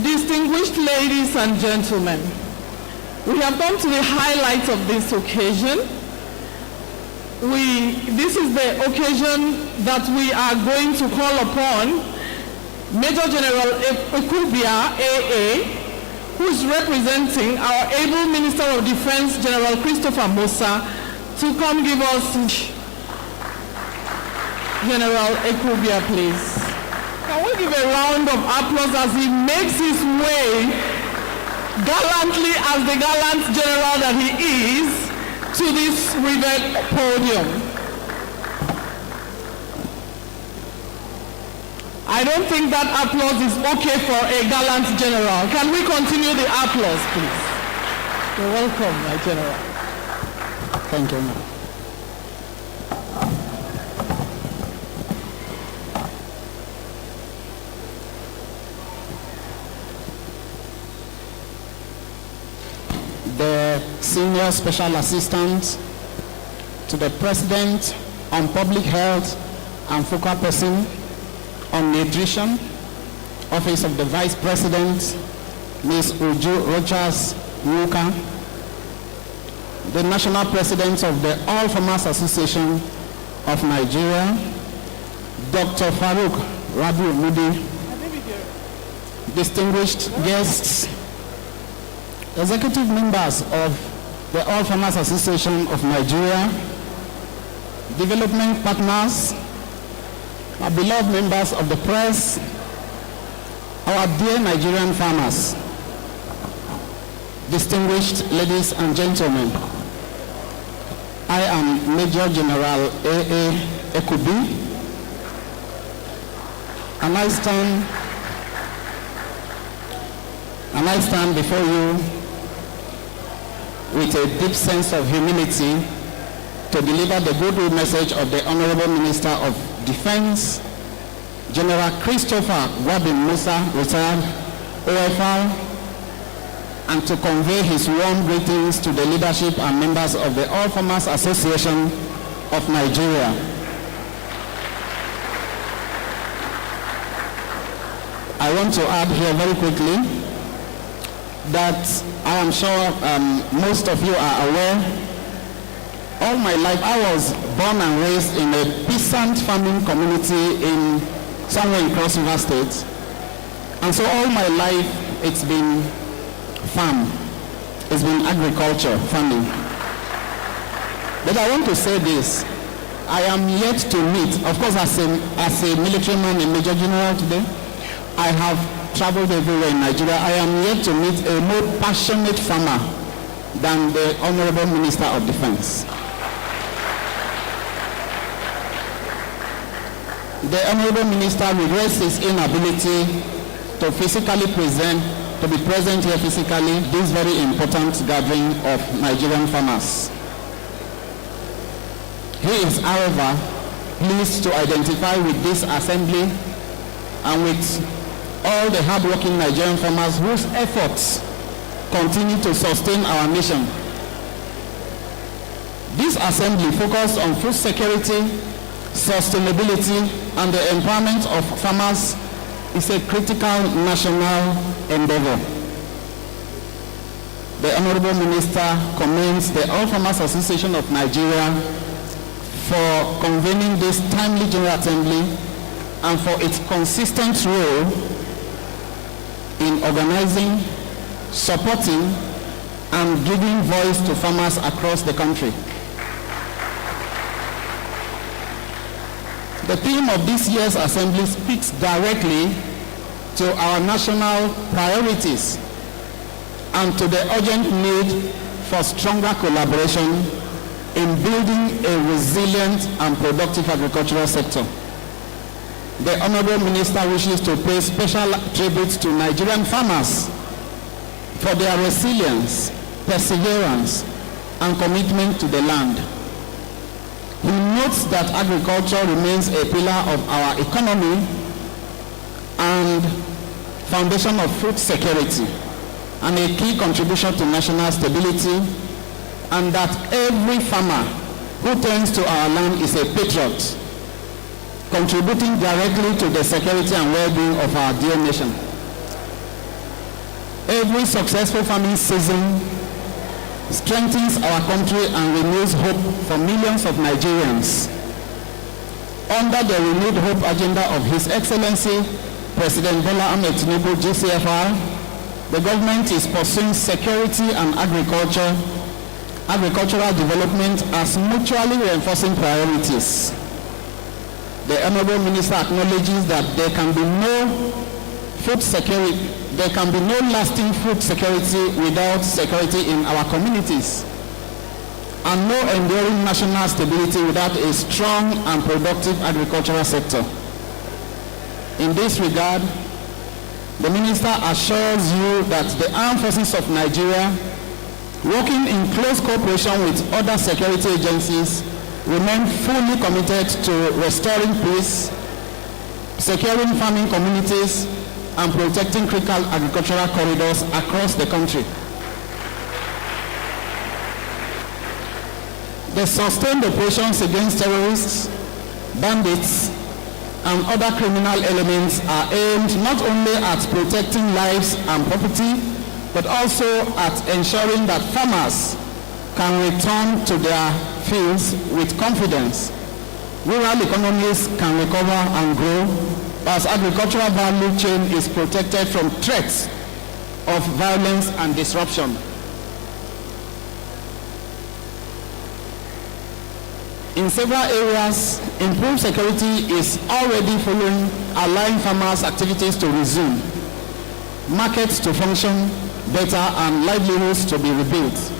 Distinguished ladies and gentlemen, we have come to the highlight of this occasion. This is the occasion that we are going to call upon Major General Ekubia AA, who is representing our able Minister of Defense, General Christopher Musa, to come give us. General Ekubia, please. Can we give a round of applause as he makes his way gallantly, as the gallant general that he is, to this revered podium. I don't think that applause is okay for a gallant general. Can we continue the applause, please? You're welcome, my general. Thank you. The Senior Special Assistant to the President on Public Health and focal person on nutrition, Office of the Vice President, Ms. Uju Rochas Nwuka, the National President of the All Farmers Association of Nigeria, Dr. Farouk Rabiu Mudi, distinguished guests, executive members of the All Farmers Association of Nigeria, development partners, our beloved members of the press, our dear Nigerian farmers, distinguished ladies and gentlemen, I am Major General A.A. Ekubi, and I stand before you with a deep sense of humility to deliver the goodwill message of the Honorable Minister of Defense, General Christopher Gwabin Musa, retired OFR, and to convey his warm greetings to the leadership and members of the All Farmers Association of Nigeria. I want to add here very quickly that I am sure most of you are aware, all my life I was born and raised in a peasant farming community in somewhere in Cross River State. And so all my life it's been farm, it's been agriculture, farming. But I want to say this, I am yet to meet, of course as a military man, a Major General today, I have traveled everywhere in Nigeria. I am yet to meet a more passionate farmer than the Honorable Minister of Defense. The Honorable Minister regrets his inability to physically be present here physically, this very important gathering of Nigerian farmers. He is, however, pleased to identify with this assembly and with all the hard-working Nigerian farmers whose efforts continue to sustain our nation. This assembly focuses on food security, sustainability, and the empowerment of farmers is a critical national endeavor. The Honorable Minister commends the All Farmers Association of Nigeria for convening this timely General Assembly and for its consistent role in organizing, supporting, and giving voice to farmers across the country. The theme of this year's assembly speaks directly to our national priorities and to the urgent need for stronger collaboration in building a resilient and productive agricultural sector. The Honorable Minister wishes to pay special tribute to Nigerian farmers for their resilience, perseverance, and commitment to the land. He notes that agriculture remains a pillar of our economy and foundation of food security and a key contribution to national stability, and that every farmer who tends to our land is a patriot, contributing directly to the security and well-being of our dear nation. Every successful farming season strengthens our country and renews hope for millions of Nigerians. Under the renewed hope agenda of His Excellency President Bola Ahmed Tinubu, GCFR, the government is pursuing security and agricultural development as mutually reinforcing priorities. The Honorable Minister acknowledges that there can be no lasting food security without security in our communities, and no enduring national stability without a strong and productive agricultural sector. In this regard, the Minister assures you that the Armed Forces of Nigeria, working in close cooperation with other security agencies, remain fully committed to restoring peace, securing farming communities, and protecting critical agricultural corridors across the country. The sustained operations against terrorists, bandits, and other criminal elements are aimed not only at protecting lives and property, but also at ensuring that farmers can return to their fields with confidence. Rural economies can recover and grow as agricultural value chain is protected from threats of violence and disruption. In several areas, improved security is already following, allowing farmers' activities to resume, markets to function better, and livelihoods to be rebuilt.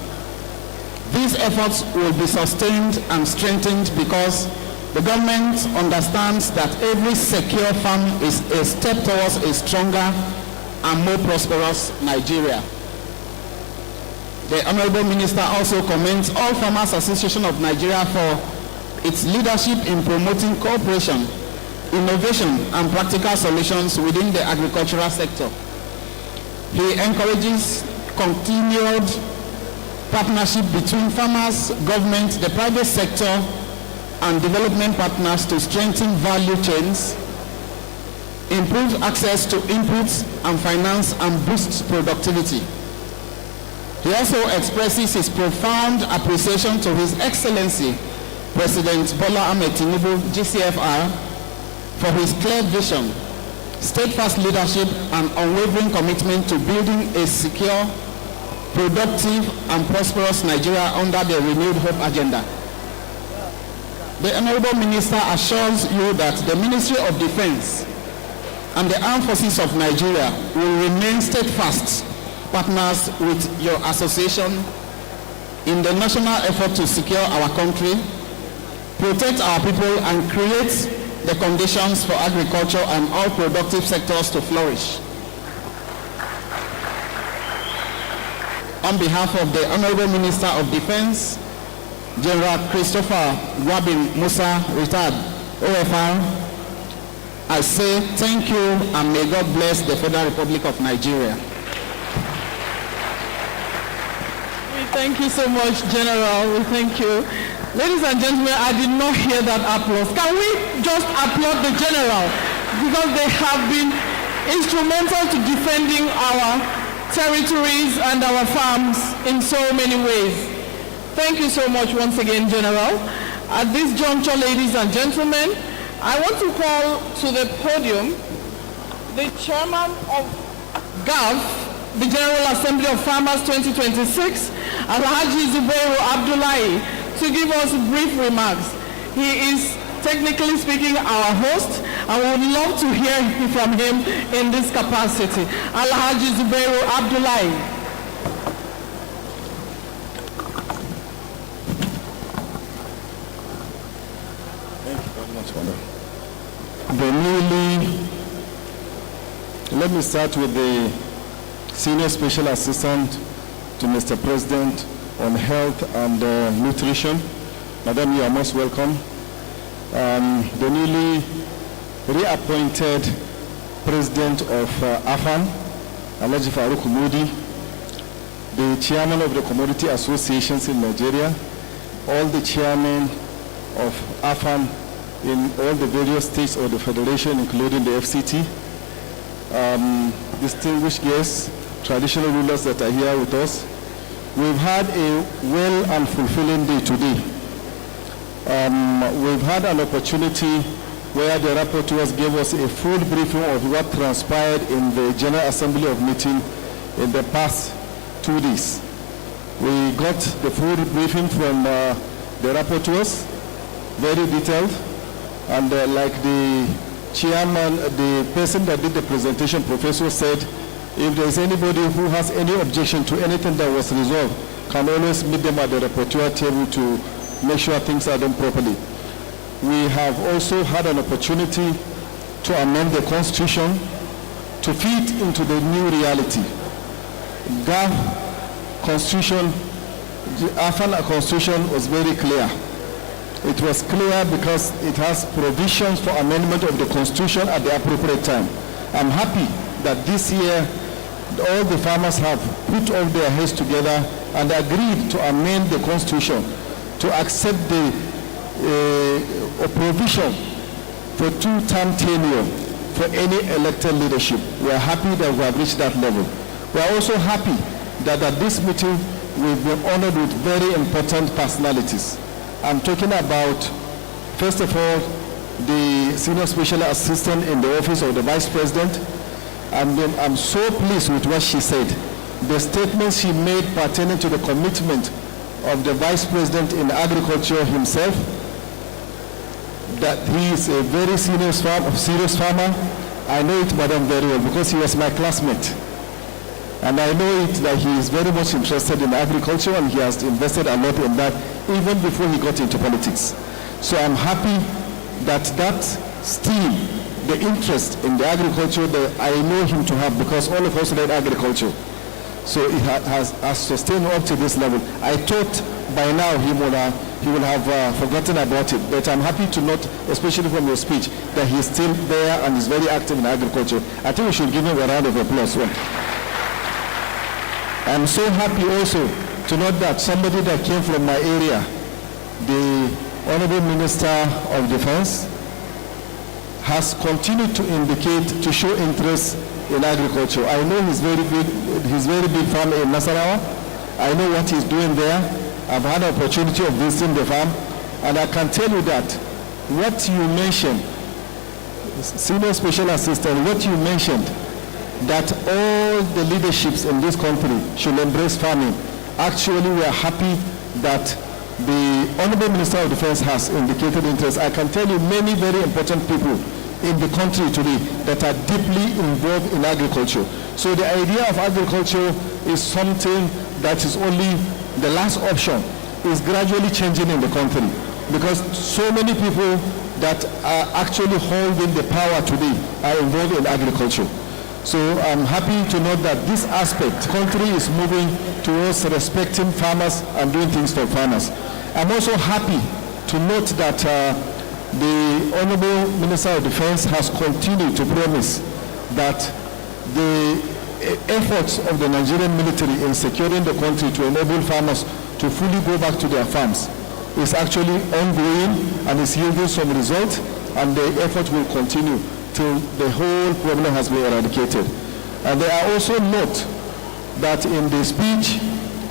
These efforts will be sustained and strengthened because the government understands that every secure farm is a step towards a stronger and more prosperous Nigeria. The Honorable Minister also commends all Farmers Association of Nigeria for its leadership in promoting cooperation, innovation, and practical solutions within the agricultural sector. He encourages continued partnership between farmers, government, the private sector, and development partners to strengthen value chains, improve access to inputs and finance, and boost productivity. He also expresses his profound appreciation to His Excellency President Bola Ahmed Tinubu, GCFR, for his clear vision, steadfast leadership, and unwavering commitment to building a secure, productive, and prosperous Nigeria under the renewed hope agenda. The Honorable Minister assures you that the Ministry of Defense and the Armed Forces of Nigeria will remain steadfast partners with your association in the national effort to secure our country, protect our people, and create the conditions for agriculture and all productive sectors to flourish. On behalf of the Honorable Minister of Defense, General Christopher Gwabin Musa, retired OFR, I say thank you and may God bless the Federal Republic of Nigeria. Thank you so much, General. We thank you. Ladies and gentlemen, I did not hear that applause. Can we just applaud the General? Because they have been instrumental to defending our territories and our farms in so many ways. Thank you so much once again, General. At this juncture, ladies and gentlemen, I want to call to the podium the Chairman of GAF, the General Assembly of Farmers 2026, Alhaji Zubairu Abdullahi, to give us brief remarks. He is, technically speaking, our host, and we would love to hear from him in this capacity. Alhaji Zubairu Abdullahi. Let me start with the Senior Special Assistant to Mr. President on Health and Nutrition. Madam, you are most welcome. The newly reappointed President of AFAN, Alhaji Faruk Mudi, the Chairman of the Commodity Associations in Nigeria, all the Chairmen of AFAN in all the various states of the Federation, including the FCT, distinguished guests, traditional rulers that are here with us. We've had a well and fulfilling day today. We've had an opportunity where the rapporteurs gave us a full briefing of what transpired in the General Assembly of meeting in the past 2 days. We got the full briefing from the rapporteurs, very detailed, and like the chairman, the person that did the presentation, professor, said, if there is anybody who has any objection to anything that was resolved, can always meet them at the rapporteur table to make sure things are done properly. We have also had an opportunity to amend the Constitution to fit into the new reality. GAF Constitution, the AFAN Constitution was very clear. It was clear because it has provisions for amendment of the Constitution at the appropriate time. I'm happy that this year all the farmers have put all their heads together and agreed to amend the Constitution to accept the provision for two-term tenure for any elected leadership. We are happy that we have reached that level. We are also happy that at this meeting we've been honored with very important personalities. I'm talking about, first of all, the Senior Special Assistant in the Office of the Vice President. And then I'm so pleased with what she said. The statements she made pertaining to the commitment of the Vice President in Agriculture himself, that he is a very serious farmer. I know it, madam, very well because he was my classmate. And I know it that he is very much interested in agriculture and he has invested a lot in that even before he got into politics. So I'm happy that that steam, the interest in the agriculture that I know him to have, because all of us like agriculture. So it has sustained up to this level. I thought by now he will have forgotten about it, but I'm happy to note, especially from your speech, that he's still there and is very active in agriculture. I think we should give him a round of applause. Well, I'm so happy also to note that somebody that came from my area, the Honorable Minister of Defense, has continued to indicate, to show interest in agriculture. I know his very big farm in Nasarawa. I know what he's doing there. I've had an opportunity of visiting the farm, and I can tell you that what you mentioned, Senior Special Assistant, what you mentioned, that all the leaderships in this country should embrace farming. Actually, we are happy that the Honorable Minister of Defense has indicated interest. I can tell you many very important people in the country today that are deeply involved in agriculture. So the idea of agriculture is something that is only the last option, is gradually changing in the country because so many people that are actually holding the power today are involved in agriculture. So I'm happy to note that this aspect, the country is moving towards respecting farmers and doing things for farmers. I'm also happy to note that the Honorable Minister of Defense has continued to promise that the efforts of the Nigerian military in securing the country to enable farmers to fully go back to their farms is actually ongoing and is yielding some results, and the effort will continue till the whole problem has been eradicated. And there are also note that in the speech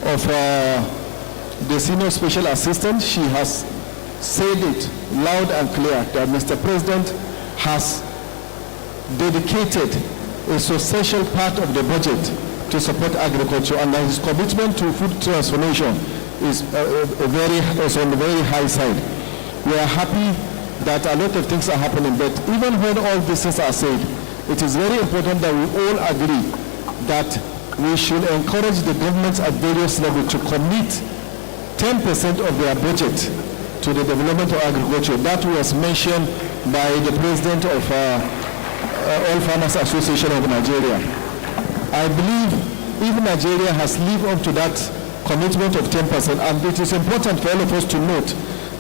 of the Senior Special Assistant, she has said it loud and clear that Mr. President has dedicated a substantial part of the budget to support agriculture, and that his commitment to food transformation is on the very high side. We are happy that a lot of things are happening, but even when all these things are said, it is very important that we all agree that we should encourage the governments at various levels to commit 10% of their budget to the development of agriculture. That was mentioned by the president of All Farmers Association of Nigeria. I believe if Nigeria has lived up to that commitment of 10%, and it is important for all of us to note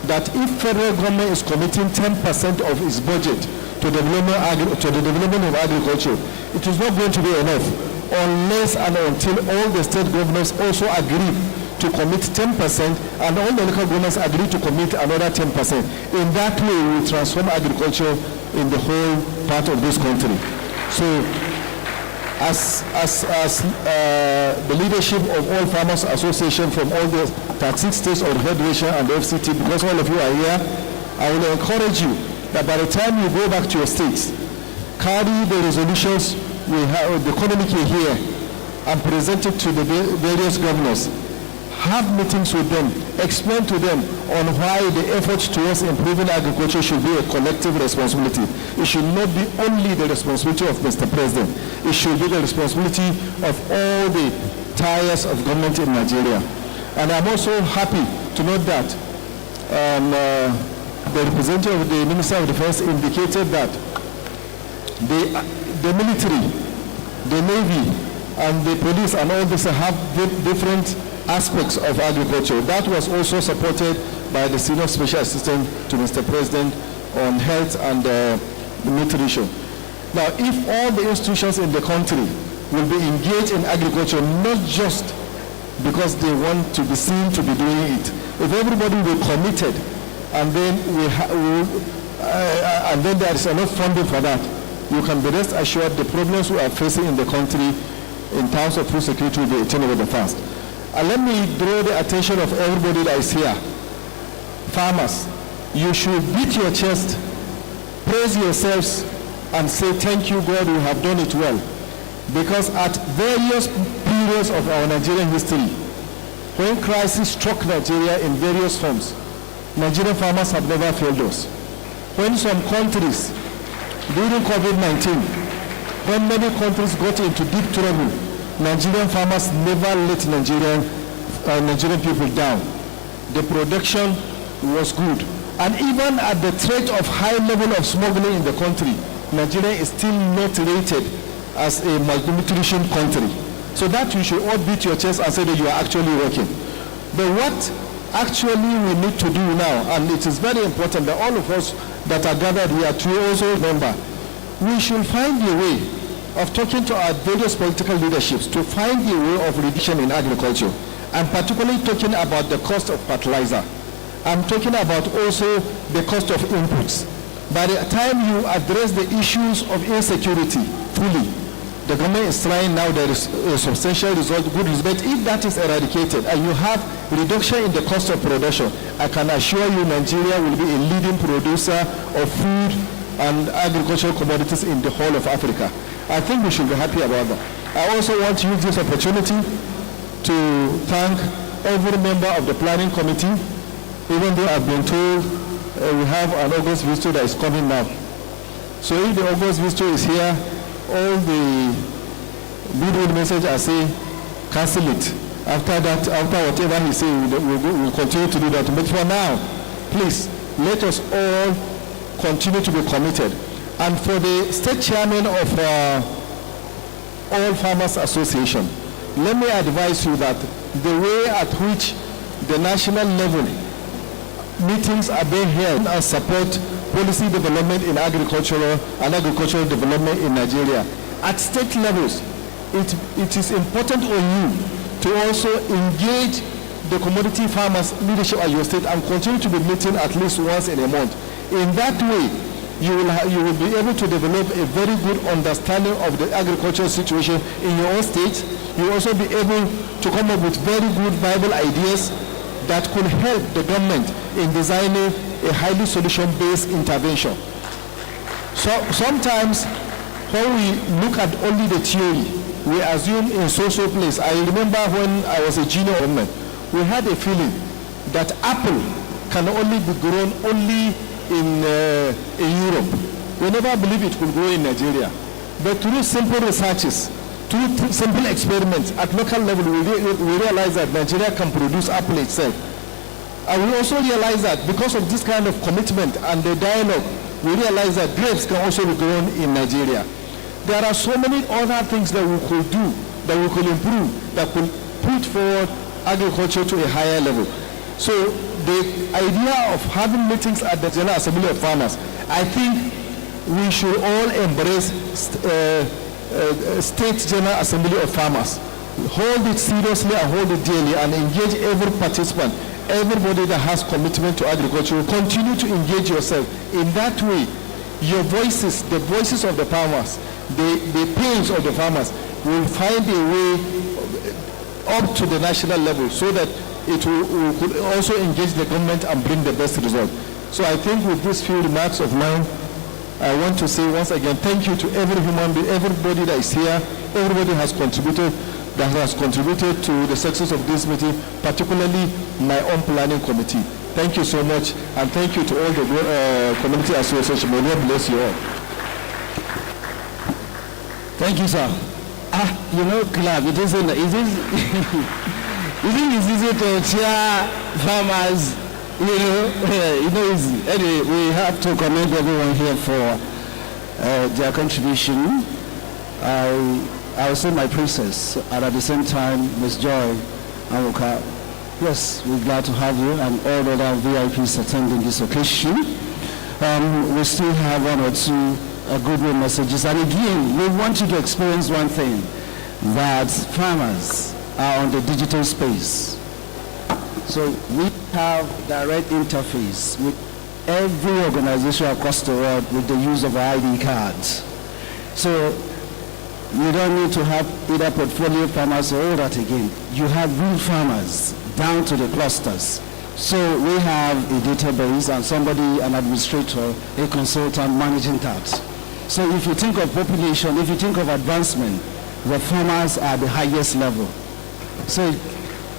that if federal government is committing 10% of its budget to the development of agriculture, it is not going to be enough unless and until all the state governors also agree to commit 10% and all the local governments agree to commit another 10%. In that way, we will transform agriculture in the whole part of this country. So, as the leadership of All Farmers Association from all the 36 states of the Federation and the FCT, because all of you are here, I will encourage you that by the time you go back to your states, carry the resolutions we have, the communique here, and present it to the various governors. Have meetings with them, explain to them on why the efforts towards improving agriculture should be a collective responsibility. It should not be only the responsibility of Mr. President. It should be the responsibility of all the tiers of government in Nigeria. And I'm also happy to note that the representative of the Minister of Defense indicated that the military, the Navy, and the police and all this have different aspects of agriculture. That was also supported by the Senior Special Assistant to Mr. President on health and nutrition. Now, if all the institutions in the country will be engaged in agriculture, not just because they want to be seen to be doing it, if everybody will be committed, and then and then there is enough funding for that, you can be rest assured the problems we are facing in the country in terms of food security will be attainable the fast. And let me draw the attention of everybody that is here. Farmers, you should beat your chest, praise yourselves, and say, thank you, God, we have done it well. Because at various periods of our Nigerian history, when crisis struck Nigeria in various forms, Nigerian farmers have never failed us. When some countries, during COVID-19, when many countries got into deep trouble, Nigerian farmers never let Nigerian people down. The production was good. And even at the threat of high level of smuggling in the country, Nigeria is still not rated as a malnutrition country. So that you should all beat your chest and say that you are actually working. But what actually we need to do now, and it is very important that all of us that are gathered here to also remember, we should find a way of talking to our various political leaderships to find a way of reduction in agriculture. I'm particularly talking about the cost of fertilizer. I'm talking about also the cost of inputs. By the time you address the issues of insecurity fully, the government is trying now, there is a substantial result, good result. But if that is eradicated and you have reduction in the cost of production, I can assure you Nigeria will be a leading producer of food and agricultural commodities in the whole of Africa. I think we should be happy about that. I also want to use this opportunity to thank every member of the planning committee, even though I've been told we have an August visitor that is coming now. So if the August visitor is here, all the goodwill message I say, cancel it. After that, after whatever he says, we'll continue to do that. But for now, please, let us all continue to be committed. And for the state chairman of All Farmers Association, let me advise you that the way at which the national level meetings are being held and support policy development in agricultural and agricultural development in Nigeria. At state levels, it is important on you to also engage the commodity farmers leadership at your state and continue to be meeting at least once in a month. In that way, you will be able to develop a very good understanding of the agricultural situation in your own state. You will also be able to come up with very good viable ideas that could help the government in designing a highly solution-based intervention. So sometimes when we look at only the theory, we assume in social place. I remember when I was a junior government, we had a feeling that apple can only be grown only in Europe. We never believed it could grow in Nigeria. But through simple researches, through simple experiments at local level, we realize that Nigeria can produce apple itself. And we also realize that because of this kind of commitment and the dialogue, we realize that grapes can also be grown in Nigeria. There are so many other things that we could do, that we could improve, that could put forward agriculture to a higher level. So the idea of having meetings at the General Assembly of Farmers, I think we should all embrace State General Assembly of Farmers. Hold it seriously and hold it dearly and engage every participant, everybody that has commitment to agriculture. Continue to engage yourself. In that way, your voices, the voices of the farmers, the pains of the farmers will find a way up to the national level so that it will could also engage the government and bring the best result. So I think with these few remarks of mine, I want to say once again, thank you to every human being, everybody that is here, everybody has contributed to the success of this meeting, particularly my own planning committee. Thank you so much, and thank you to all the community association. May God bless you all. Thank you, sir. You know, Club, it isn't easy to cheer farmers, easy. Anyway, we have to commend everyone here for their contribution. I will say my praises, and at the same time, Ms. Joy Awoka, yes, we're glad to have you and all other VIPs attending this occasion. We still have one or two goodwill messages, and again, we want you to experience one thing, that farmers are on the digital space. So we have direct interface with every organization across the world with the use of ID cards. So you don't need to have either portfolio farmers or all that again. You have real farmers down to the clusters. So we have a database and somebody, an administrator, a consultant managing that. So if you think of population, if you think of advancement, the farmers are the highest level. So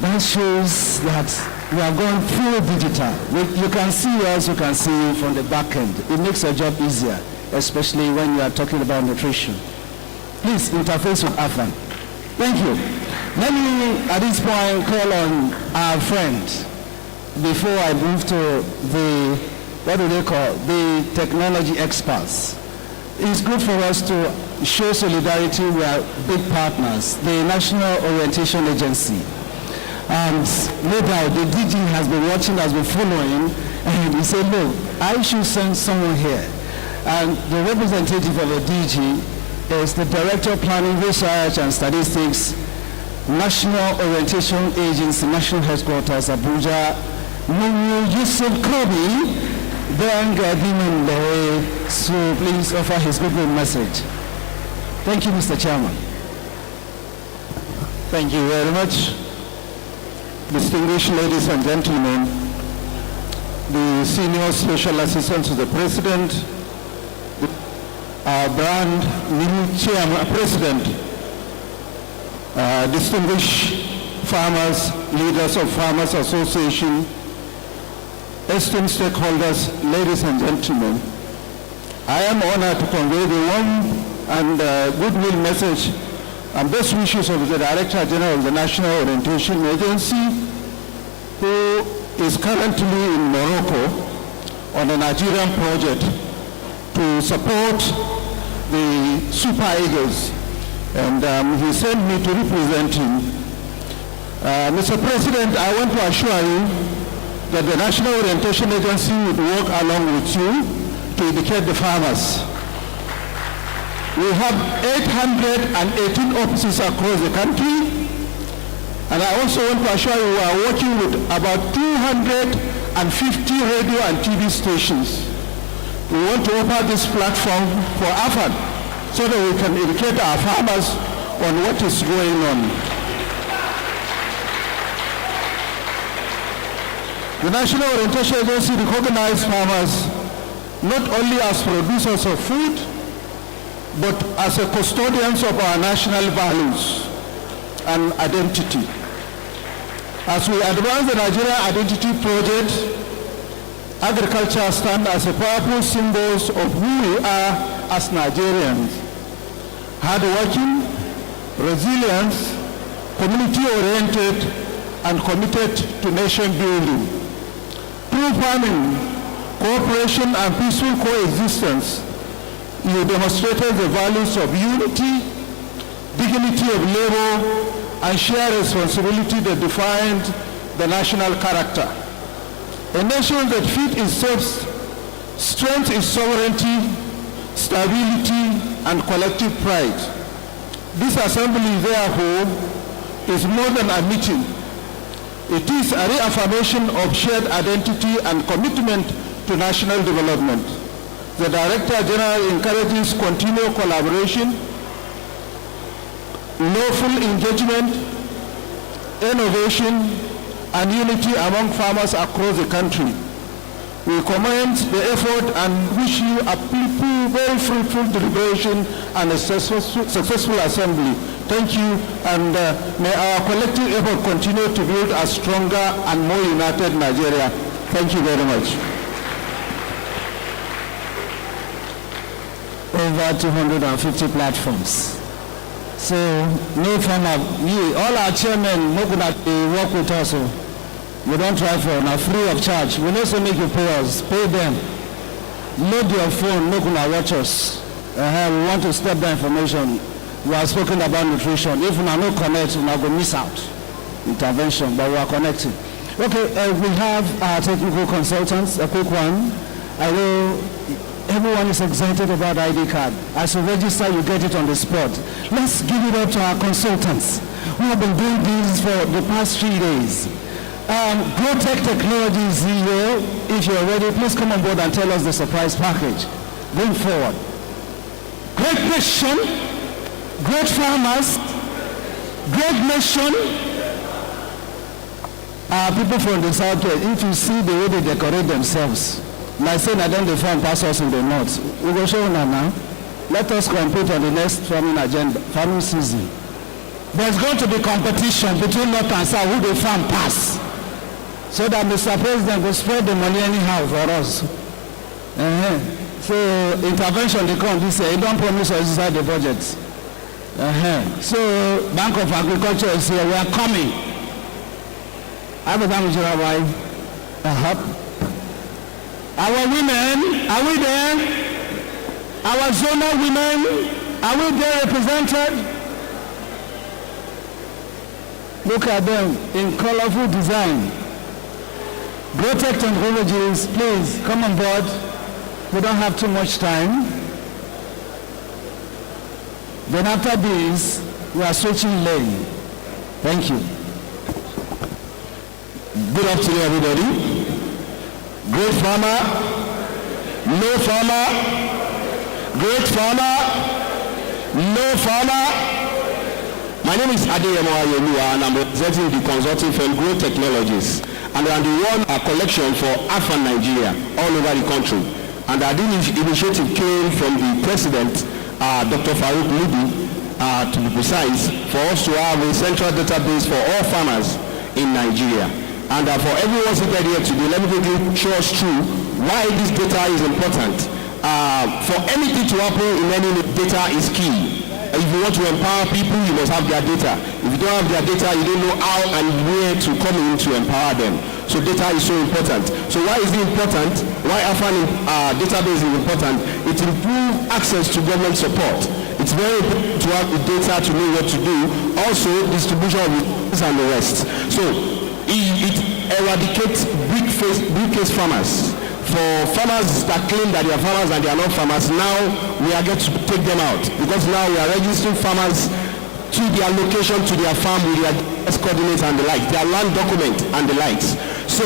that shows that we are going through digital. You can see us, you can see from the back end. It makes your job easier, especially when you are talking about nutrition. Please interface with AFAN. Thank you. Let me, at this point, call on our friend before I move to the, what do they call, the technology experts. It's good for us to show solidarity with our big partners, the National Orientation Agency. And no doubt the DG has been watching, has been following, and he said, look, I should send someone here. And the representative of the DG is the Director of Planning, Research and Statistics, National Orientation Agency, National Headquarters, Abuja, Munyu Yusuf Kobi, so please offer his goodwill message. Thank you, Mr. Chairman. Thank you very much. Distinguished ladies and gentlemen, the Senior Special Assistant to the President, our brand new Chairman, President, distinguished farmers, leaders of Farmers Association, esteemed stakeholders, ladies and gentlemen, I am honored to convey the warm and goodwill message and best wishes of the Director General of the National Orientation Agency, who is currently in Morocco on a Nigerian project to support the Super Eagles. And he sent me to represent him. Mr. President, I want to assure you that the National Orientation Agency would work along with you to educate the farmers. We have 818 offices across the country, and I also want to assure you we are working with about 250 radio and TV stations. We want to offer this platform for AFAN so that we can educate our farmers on what is going on. The National Orientation Agency recognizes farmers not only as producers of food, but as a custodians of our national values and identity. As we advance the Nigeria Identity Project, agriculture stands as a powerful symbol of who we are as Nigerians. Hardworking, resilient, community-oriented, and committed to nation building. Through farming, cooperation, and peaceful coexistence, you demonstrated the values of unity, dignity of labor, and shared responsibility that defined the national character. A nation that feeds itself, strengthens its sovereignty, stability, and collective pride. This assembly, therefore, is more than a meeting. It is a reaffirmation of shared identity and commitment to national development. The Director General encourages continued collaboration, lawful engagement, innovation, and unity among farmers across the country. We commend the effort and wish you a very fruitful deliberation and a successful assembly. Thank you, and may our collective effort continue to build a stronger and more united Nigeria. Thank you very much. Over 250 platforms. So, no farmer, all our chairmen, no gonna work with us. So we don't try for now, free of charge. We also make you pay us, pay them. Load your phone, no gonna watch us. We want to step the information. We have spoken about nutrition. If we are not connected, we are going to miss out intervention, but we are connected. Okay, we have our technical consultants, a quick one. I will. Everyone is excited about ID card. As you register, you get it on the spot. Let's give it up to our consultants who have been doing this for the past 3 days. Growtech Technologies CEO, if you're ready, please come on board and tell us the surprise package going forward. Great nation, great farmers, great nation. People from the southwest, if you see the way they decorate themselves, like saying I don't define pastors in the north, we will show you now. Let us compete on the next farming agenda, farming season. There's going to be competition between north and south who they farm pass, so that Mr. President will spread the money anyhow for us. So intervention they come this year, you don't promise us inside the budget. So Bank of Agriculture is here, we are coming. Our women, are we there? Our zonal women, are we there represented? Look at them in colorful design. Growtech Technologies, please come on board. We don't have too much time. Then after this, we are switching lane. Thank you. Good afternoon, everybody. Great farmer, no farmer, great farmer, no farmer. My name is Adeyemo Ayolua, and I'm representing the consulting firm Growtech Technologies. And we are the one collection for AFAN Nigeria all over the country. And the initiative came from the president, Dr. Farouk Ludi, to be precise, for us to have a central database for all farmers in Nigeria. And for everyone seated here today, let me quickly show us through why this data is important. For anything to happen in any data is key. If you want to empower people, you must have their data. If you don't have their data, you don't know how and where to come in to empower them. So data is so important. So why is it important? Why AFAN database is important? It improves access to government support. It's very important to have the data to know what to do. Also, distribution of it and the rest. So it eradicates brick-faced farmers. For farmers that claim that they are farmers and they are not farmers, now we are going to take them out, because now we are registering farmers to their location, to their farm with their coordinates and the likes, their land document and the likes. So,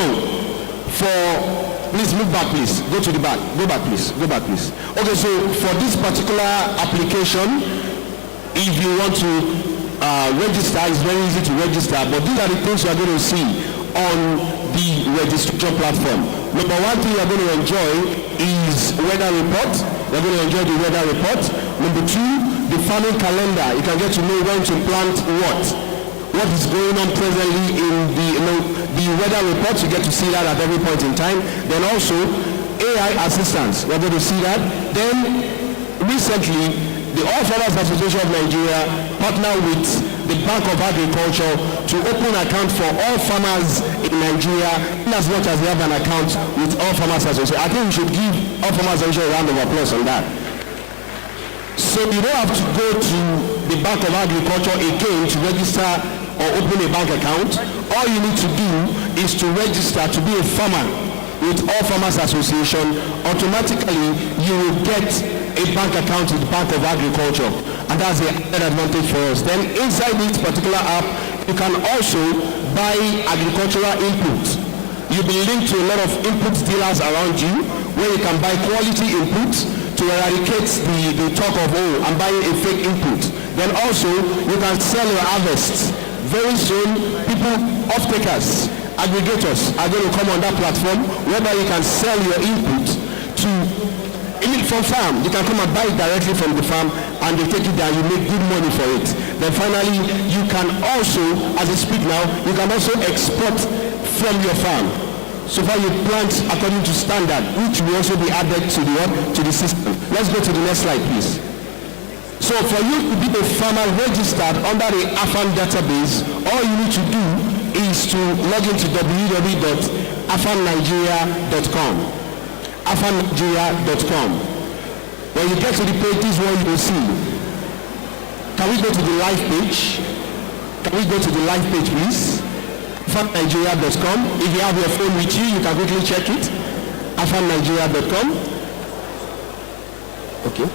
please move back, please. Go to the back. Go back, please. Go back, please. Okay, so for this particular application, if you want to register, it's very easy to register, but these are the things you are going to see on the registration platform. Number one thing you're going to enjoy is weather report. You're going to enjoy the weather report. Number two, the farming calendar. You can get to know when to plant what is going on presently in the weather report. You get to see that at every point in time. Then also AI assistance. You're going to see that. Then recently, the All Farmers Association of Nigeria partner with the Bank of Agriculture to open account for all farmers in Nigeria, in as much as they have an account with All Farmers Association. I think we should give All Farmers Association a round of applause on that. So you don't have to go to the Bank of Agriculture again to register or open a bank account. All you need to do is to register to be a farmer with All Farmers Association. Automatically you will get a bank account with the Bank of Agriculture, and that's the advantage for us. Then inside this particular app, you can also buy agricultural input. You'll be linked to a lot of input dealers around you, where you can buy quality input to eradicate the talk of, oh, I'm buying a fake input. Then also, you can sell your harvests. Very soon, people, off-takers, aggregators are going to come on that platform, whereby you can sell your input to from farm. You can come and buy it directly from the farm, and they take it down. You make good money for it. Then finally, you can also, as I speak now, you can also export from your farm. So far you plant according to standard, which will also be added to the system. Let's go to the next slide, please. So for you to be a farmer registered under the AFAN database, all you need to do is to log into www.afannigeria.com. afannigeria.com. When you get to the page, this is what you will see. Can we go to the live page? Can we go to the live page, please? afannigeria.com. If you have your phone with you, you can quickly check it. afannigeria.com. Okay.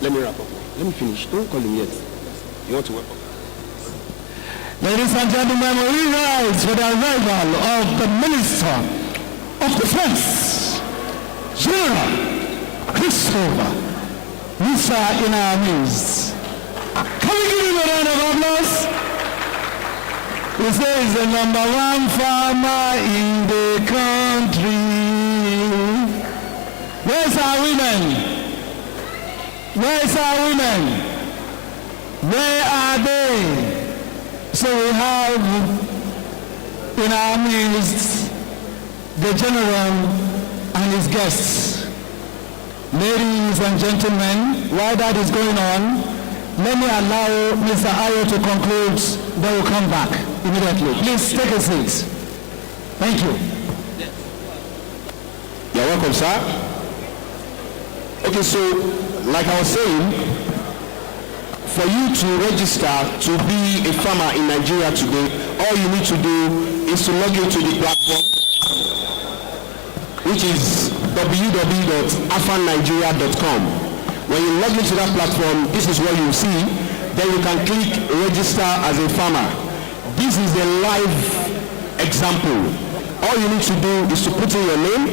Let me wrap up. Let me finish. Don't call him yet. You want to wrap up? Ladies and gentlemen, we rise for the arrival of the Minister of Defense, General Christopher Musa in our midst. Can we give him a round of applause? He says the #1 farmer in the country. Where's our women? Where's our women? Where are they? So we have in our midst the General and his guests. Ladies and gentlemen, while that is going on, let me allow Mr. Ayo to conclude, then we'll come back immediately. Please take a seat. Thank you. You're welcome, sir. Okay, so like I was saying, for you to register to be a farmer in Nigeria today, all you need to do is to log into the platform, which is www.afannigeria.com. When you log into that platform, this is what you will see. Then you can click register as a farmer. This is a live example. All you need to do is to put in your name.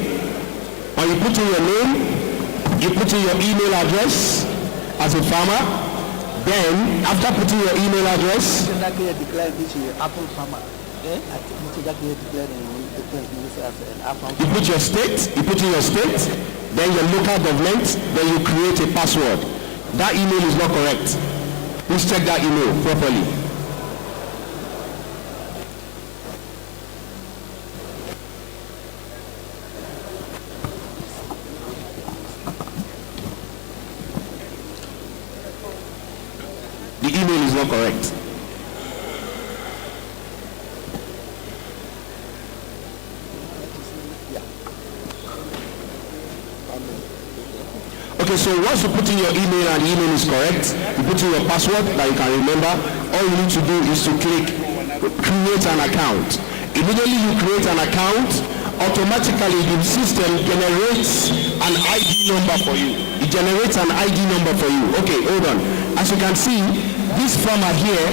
When you put in your name, you put in your email address as a farmer. Then, after putting your email address, you put your state, then your local government, then you create a password. That email is not correct. Please check that email properly. The email is not correct. Okay, so once you put in your email and the email is correct, you put in your password that you can remember, all you need to do is to click create an account. Immediately you create an account, automatically the system generates an ID number for you. It generates an ID number for you. Okay, hold on. As you can see, this farmer here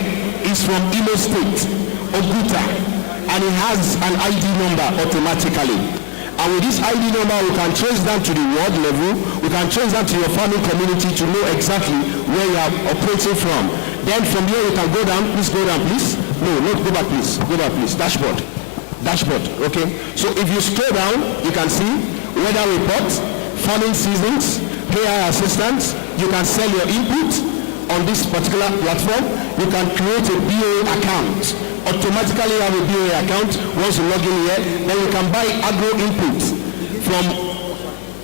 is from Imo State, Oguta, and it has an ID number automatically. And with this ID number, we can trace down to the ward level, we can trace down to your farming community to know exactly where you are operating from. Then from here, you can go down, please go down, please. No, go back, please. Go back, please. Dashboard, okay? So if you scroll down, you can see weather report, farming seasons, AI assistance. You can sell your input on this particular platform. You can create a BOA account. Automatically have a BOA account. Once you log in here, then you can buy agro input from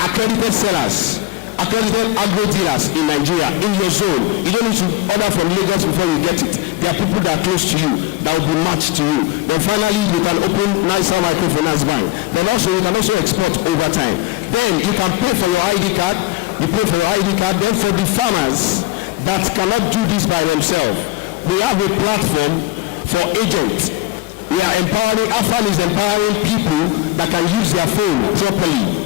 accredited sellers, accredited agro dealers in Nigeria, in your zone. You don't need to order from Lagos before you get it. There are people that are close to you, that will be matched to you. Then finally, you can open NISA Microfinance Bank. Then also, you can also export over time. Then you can pay for your ID card. You pay for your ID card. Then for the farmers that cannot do this by themselves, we have a platform for agents. We are empowering, AFAN is empowering people that can use their phone properly.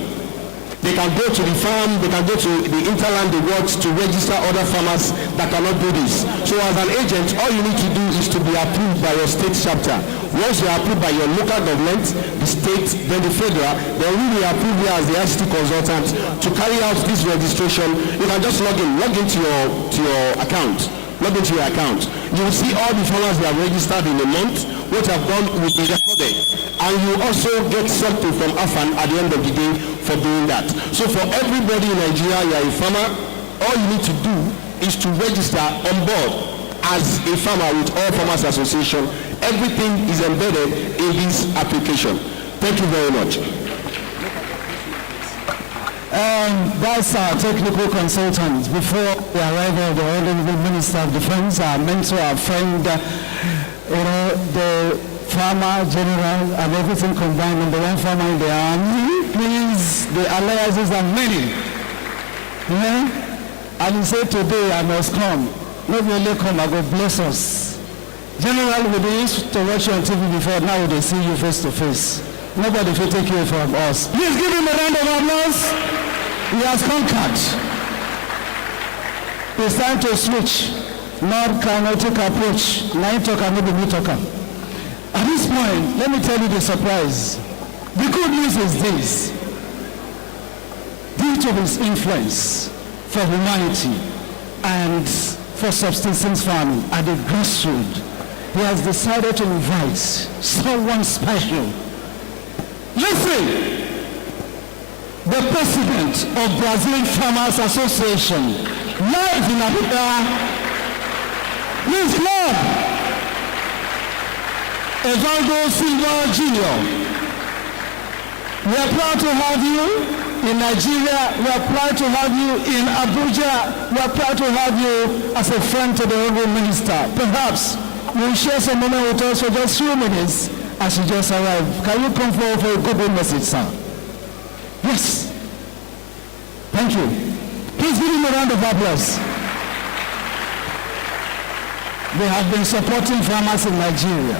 They can go to the farm, they can go to the interland, the works to register other farmers that cannot do this. So as an agent, all you need to do is to be approved by your state chapter. Once you are approved by your local government, the state, then the federal, then we will approve you as the ICT consultant to carry out this registration. You can just log into your account. Log into your account. You will see all the farmers that are registered in a month. What you have done will be recorded. And you also get something from AFAN at the end of the day for doing that. So for everybody in Nigeria, you are a farmer. All you need to do is to register on board as a farmer with All Farmers Association. Everything is embedded in this application. Thank you very much. That's our technical consultant. Before the arrival of the Honorable Minister of Defense, our mentor, our friend, the farmer general and everything combined, #1 farmer in the army. Please, the alliances are many. Yeah? And he said today I must come. Not only come, I go bless us. General, we used to watch you on TV before, now they see you face to face. Nobody will take you from us. Please give him a round of applause. He has conquered. It's time to switch. not kinetic approach. Nine talker, maybe me talker. At this point, let me tell you the surprise. The good news is this. Due to his influence for humanity and for subsistence farming at the grassroots, he has decided to invite someone special. Listen! The president of Brazilian Farmers Association, live in Abuja, his club, Evaldo Silva Jr. We are proud to have you in Nigeria. We are proud to have you in Abuja. We are proud to have you as a friend to the Honorable Minister. Perhaps you will share some moment with us for just a few minutes as you just arrived. Can you come forward for a good message, sir? Yes. Thank you. Please give him a round of applause. They have been supporting farmers in Nigeria.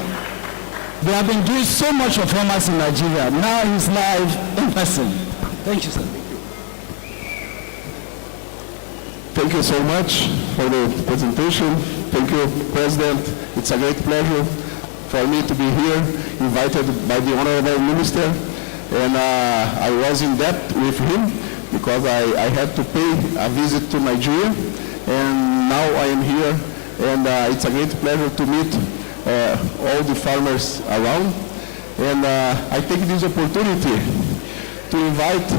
They have been doing so much for farmers in Nigeria. Now he's live in person. Thank you, sir. Thank you so much for the presentation. Thank you, President. It's a great pleasure for me to be here, invited by the Honorable Minister. And I was in debt with him because I had to pay a visit to Nigeria. And now I am here, and it's a great pleasure to meet all the farmers around. And I take this opportunity to invite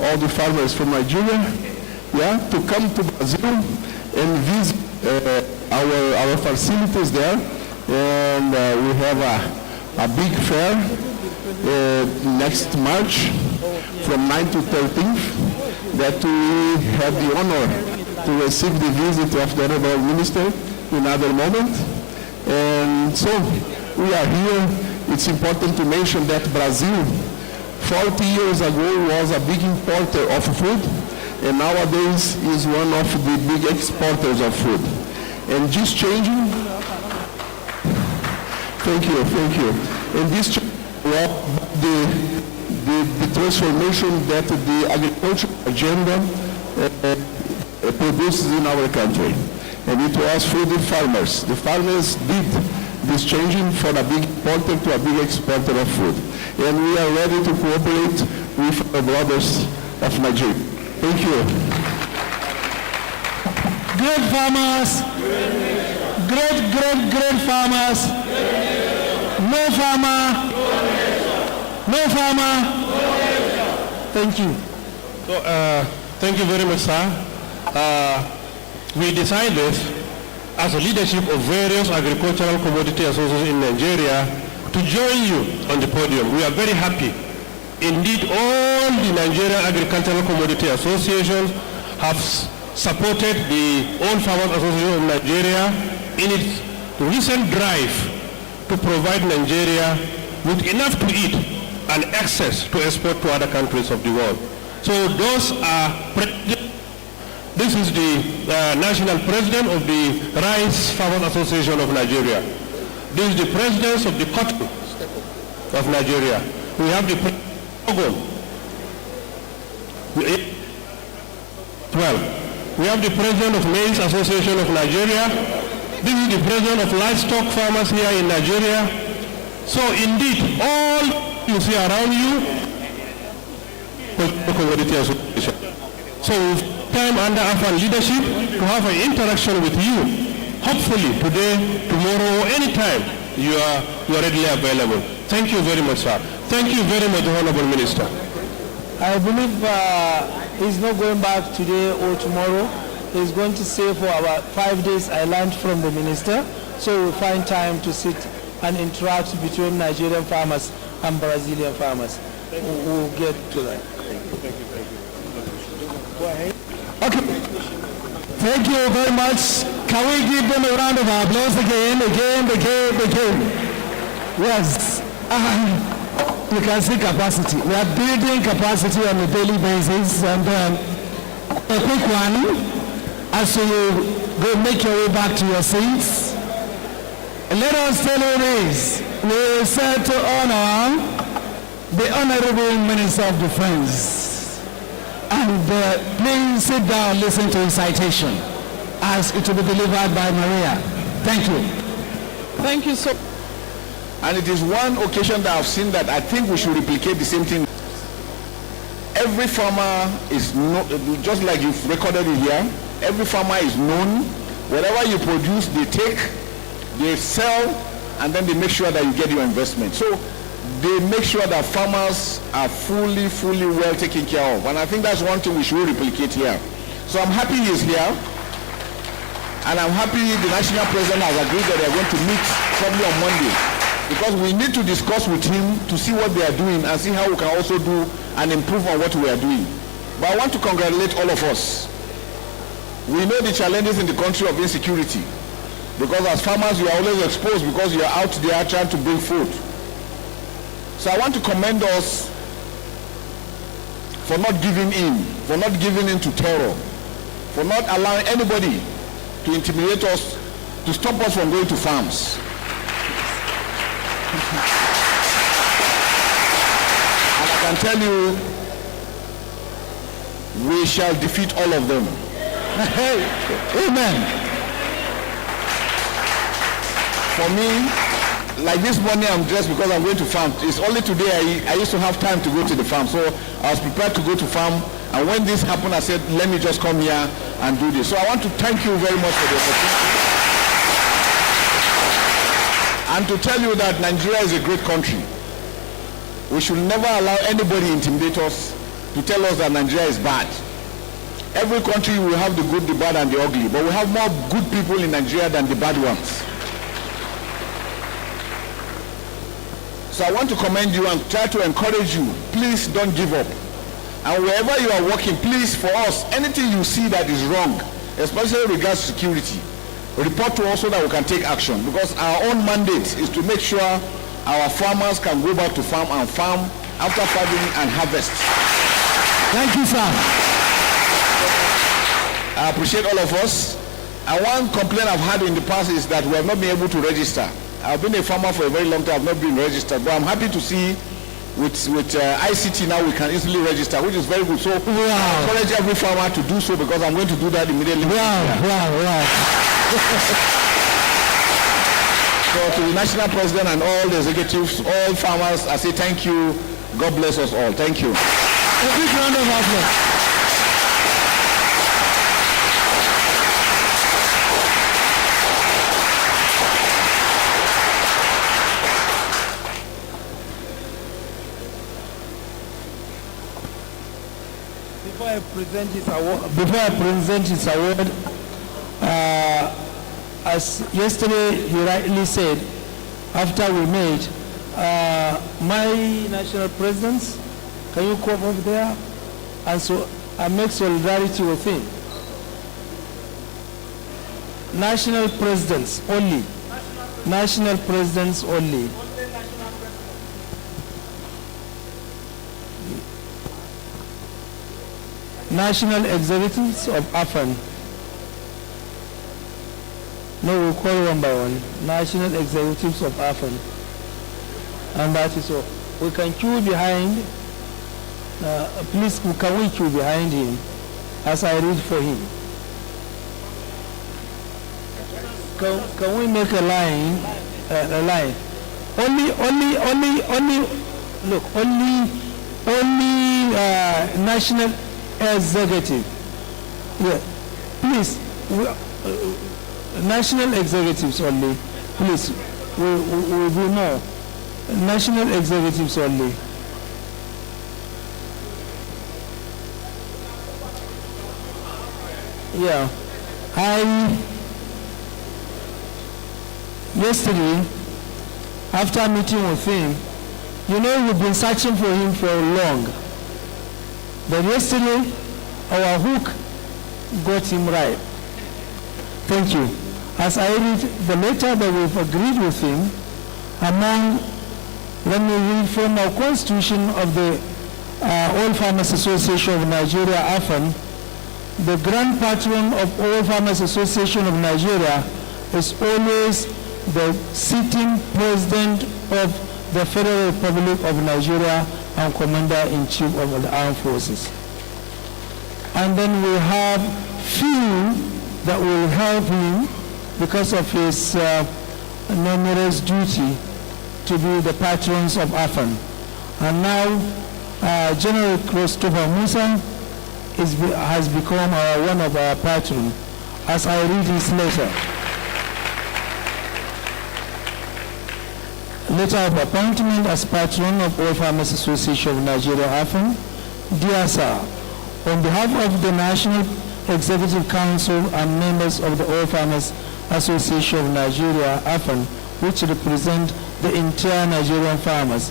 all the farmers from Nigeria to come to Brazil and visit our facilities there. And we have a big fair next March from 9th to 13th that we have the honor to receive the visit of the Honorable Minister in another moment. And so we are here. It's important to mention that Brazil 40 years ago was a big importer of food, and nowadays is one of the big exporters of food. And this changing, thank you. And this the transformation that the agricultural agenda produces in our country. And it was through the farmers. The farmers did this changing from a big importer to a big exporter of food. And we are ready to cooperate with our brothers of Nigeria. Thank you. Great farmers, great farmers. No farmer, no farmer. Thank you. So, thank you very much, sir. We decided, as a leadership of various agricultural commodity associations in Nigeria, to join you on the podium. We are very happy. Indeed, all the Nigerian agricultural commodity associations have supported the All Farmers Association of Nigeria in its recent drive to provide Nigeria with enough to eat and access to export to other countries of the world. So those are, this is the national president of the Rice Farmers Association of Nigeria. This is the president of the cotton of Nigeria. We have the president of Ogun. We have the president of Maize Association of Nigeria. This is the president of livestock farmers here in Nigeria. So indeed, all you see around you is the commodity association. So time under our leadership to have an interaction with you. Hopefully today, tomorrow, anytime you are readily available. Thank you very much, sir. Thank you very much, Honorable Minister. I believe he's not going back today or tomorrow. He's going to stay for about 5 days. I learned from the minister. So we'll find time to sit and interact between Nigerian farmers and Brazilian farmers. We'll get to that. Go ahead. Okay. Thank you very much. Can we give them a round of applause again? Yes. You can see capacity. We are building capacity on a daily basis. And a quick one, as you go make your way back to your seats, let us tell you this. We said to honor the Honorable Minister of Defense. And please sit down, listen to his citation. as it will be delivered by Maria. Thank you. Thank you so. And it is one occasion that I've seen that I think we should replicate the same thing. Every farmer is just like you've recorded it here. Every farmer is known. Whatever you produce, they take, they sell, and then they make sure that you get your investment. So they make sure that farmers are fully well taken care of. And I think that's one thing we should replicate here. So I'm happy he's here. And I'm happy the national president has agreed that they're going to meet probably on Monday. Because we need to discuss with him to see what they are doing and see how we can also do and improve on what we are doing. But I want to congratulate all of us. We know the challenges in the country of insecurity. Because as farmers, you are always exposed because you are out there trying to bring food. So I want to commend us for not giving in to terror, for not allowing anybody to intimidate us, to stop us from going to farms. And I can tell you, we shall defeat all of them. Amen. For me, like this morning I'm dressed because I'm going to farm. It's only today I used to have time to go to the farm. So I was prepared to go to farm. And when this happened, I said, let me just come here and do this. So I want to thank you very much for the opportunity. And to tell you that Nigeria is a great country. We should never allow anybody intimidate us to tell us that Nigeria is bad. Every country will have the good, the bad, and the ugly. But we have more good people in Nigeria than the bad ones. So I want to commend you and try to encourage you. Please don't give up. And wherever you are working, please, for us, anything you see that is wrong, especially regards security, report to us so that we can take action. Because our own mandate is to make sure our farmers can go back to farm and farm after farming and harvest. Thank you, sir. I appreciate all of us. And one complaint I've had in the past is that we have not been able to register. I've been a farmer for a very long time. I've not been registered. But I'm happy to see with ICT now we can easily register, which is very good. So I encourage every farmer to do so because I'm going to do that immediately. Wow. So to the national president and all the executives, all farmers, I say thank you. God bless us all. Thank you. A big round of applause. Before I present his award, as yesterday he rightly said, after we met, my national presidents, can you come over there? And so I make solidarity with him. National presidents only. National presidents only. National executives of AFAN. No, we'll call one by one. National executives of AFAN. And that is all. We can queue behind. Please, can we queue behind him as I read for him? Can we make a line? Only national executive. Yeah, please. National executives only. Please, we know. National executives only. Yeah. Yesterday, after meeting with him, you know, we've been searching for him for long. But yesterday, our hook got him right. Thank you. As I read the letter that we've agreed with him, let me read from our constitution of the All Farmers Association of Nigeria, AFAN. The grand patron of All Farmers Association of Nigeria is always the sitting president of the Federal Republic of Nigeria and Commander-in-Chief of the Armed Forces. And then we have few that will help him because of his numerous duty to be the patrons of AFAN. And now General Christopher Musa has become one of our patrons, as I read his letter. Letter of appointment as patron of All Farmers Association of Nigeria, AFAN. Dear Sir, on behalf of the National Executive Council and members of the All Farmers Association of Nigeria, AFAN, which represent the entire Nigerian farmers,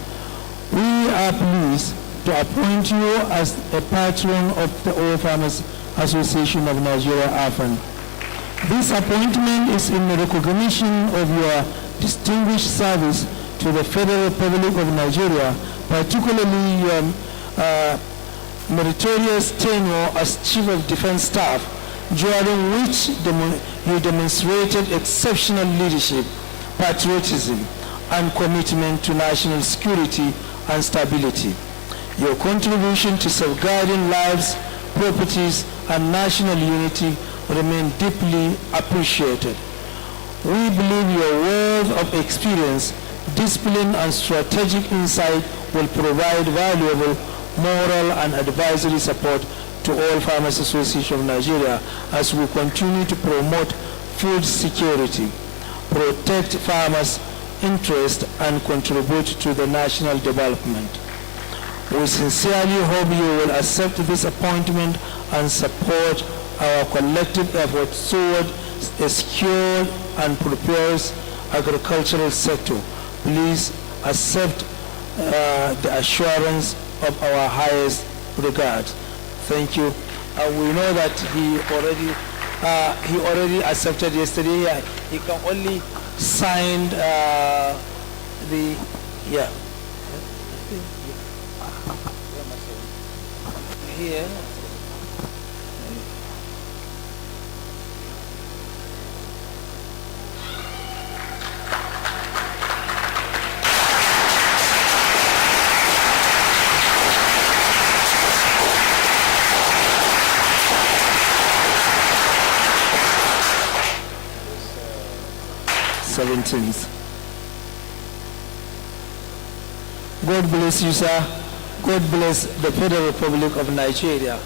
we are pleased to appoint you as a patron of the All Farmers Association of Nigeria, AFAN. This appointment is in recognition of your distinguished service to the Federal Republic of Nigeria, particularly your meritorious tenure as Chief of Defense Staff, during which you demonstrated exceptional leadership, patriotism, and commitment to national security and stability. Your contribution to safeguarding lives, properties, and national unity remain deeply appreciated. We believe your wealth of experience, discipline, and strategic insight will provide valuable moral and advisory support to All Farmers Association of Nigeria as we continue to promote food security, protect farmers' interests, and contribute to the national development. We sincerely hope you will accept this appointment and support our collective efforts toward a secure and prosperous agricultural sector. Please accept the assurance of our highest regard. Thank you. We know that he already accepted yesterday. He can only sign here. 17th. God bless you, sir. God bless the Federal Republic of Nigeria.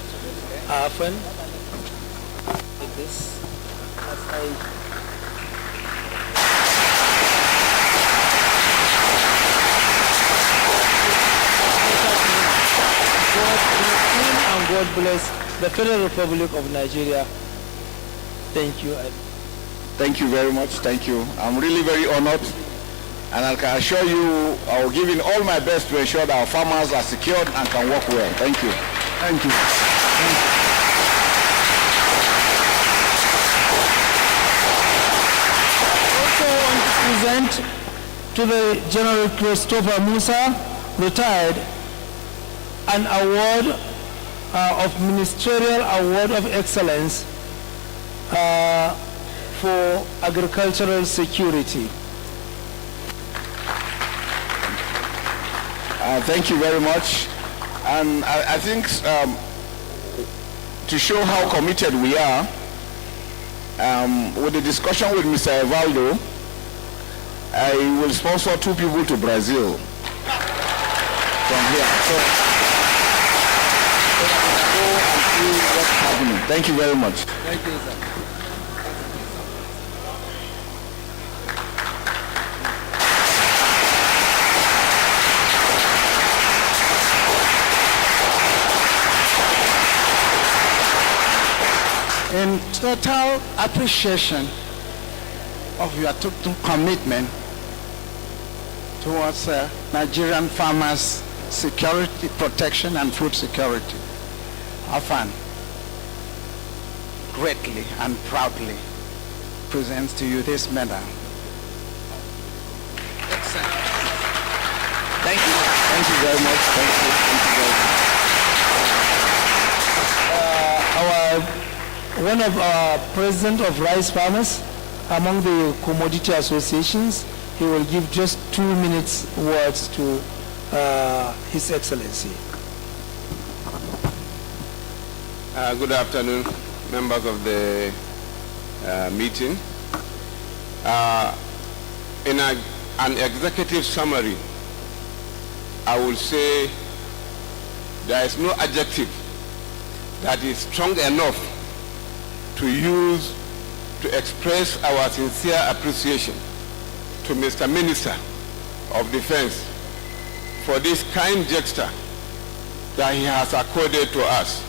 Often, like this, as I God bless the Federal Republic of Nigeria. Thank you. Thank you very much. Thank you. I'm really very honored. And I can assure you, I will give in all my best to ensure that our farmers are secured and can work well. Thank you. Thank you. Also want to present to the General Christopher Musa, retired, an award of Ministerial Award of Excellence for agricultural security. Thank you very much. And I think to show how committed we are, with the discussion with Mr. Evaldo, I will sponsor 2 people to Brazil from here. So go and see what's happening. Thank you very much. Thank you, sir. In total appreciation of your total commitment towards Nigerian farmers' security, protection, and food security, AFAN greatly and proudly presents to you this medal. Excellent. Thank you. Thank you very much. Thank you. Thank you very much. One of our president of rice farmers among the commodity associations, he will give just 2 minutes words to His Excellency. Good afternoon, members of the meeting. In an executive summary, I will say there is no adjective that is strong enough to use to express our sincere appreciation to Mr. Minister of Defense for this kind gesture that he has accorded to us.